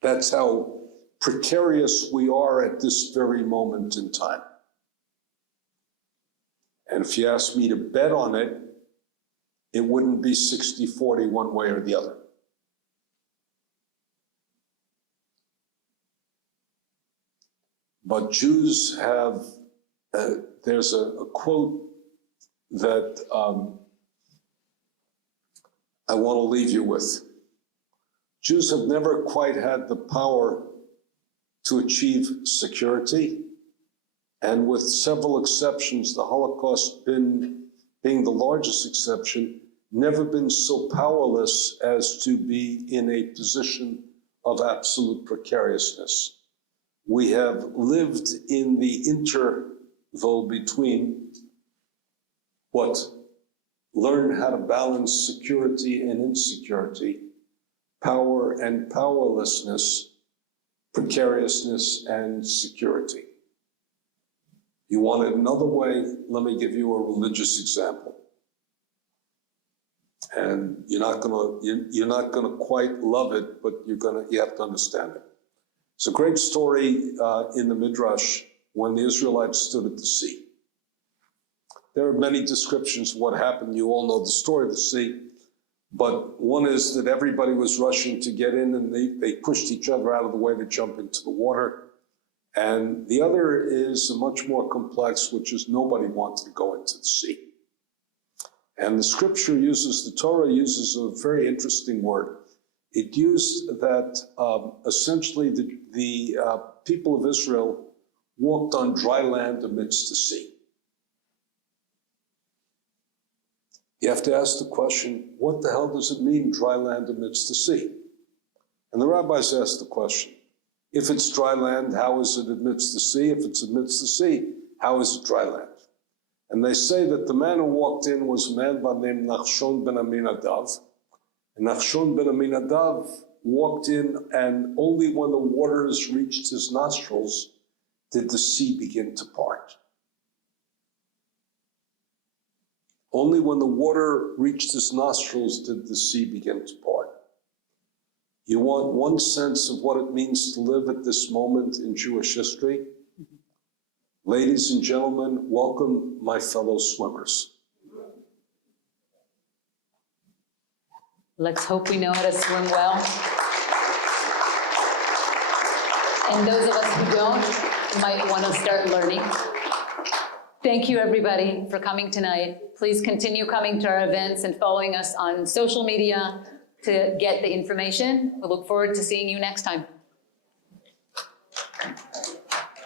That's how precarious we are at this very moment in time. And if you asked me to bet on it, it wouldn't be 60-40 one way or the other. But Jews have, there's a quote that I want to leave you with. Jews have never quite had the power to achieve security, and with several exceptions, the Holocaust being the largest exception, never been so powerless as to be in a position of absolute precariousness. We have lived in the interval between what learn how to balance security and insecurity, power and powerlessness, precariousness and security. You want it another way? Let me give you a religious example. And you're not gonna quite love it, but you have to understand it. It's a great story in the Midrash when the Israelites stood at the sea. There are many descriptions of what happened. You all know the story of the sea. But one is that everybody was rushing to get in, and they pushed each other out of the way to jump into the water. And the other is much more complex, which is nobody wanted to go into the sea. And the scripture uses, the Torah uses a very interesting word. It used that essentially the people of Israel walked on dry land amidst the sea. You have to ask the question, what the hell does it mean, dry land amidst the sea? And the rabbis asked the question, if it's dry land, how is it amidst the sea? If it's amidst the sea, how is it dry land? And they say that the man who walked in was a man by the name Nachshon ben Aminadav. And Nachshon ben Aminadav walked in, and only when the waters reached his nostrils did the sea begin to part. Only when the water reached his nostrils did the sea begin to part. You want one sense of what it means to live at this moment in Jewish history? Ladies and gentlemen, welcome my fellow swimmers. Let's hope we know how to swim well. And those of us who don't might want to start learning. Thank you, everybody, for coming tonight. Please continue coming to our events and following us on social media to get the information. We look forward to seeing you next time.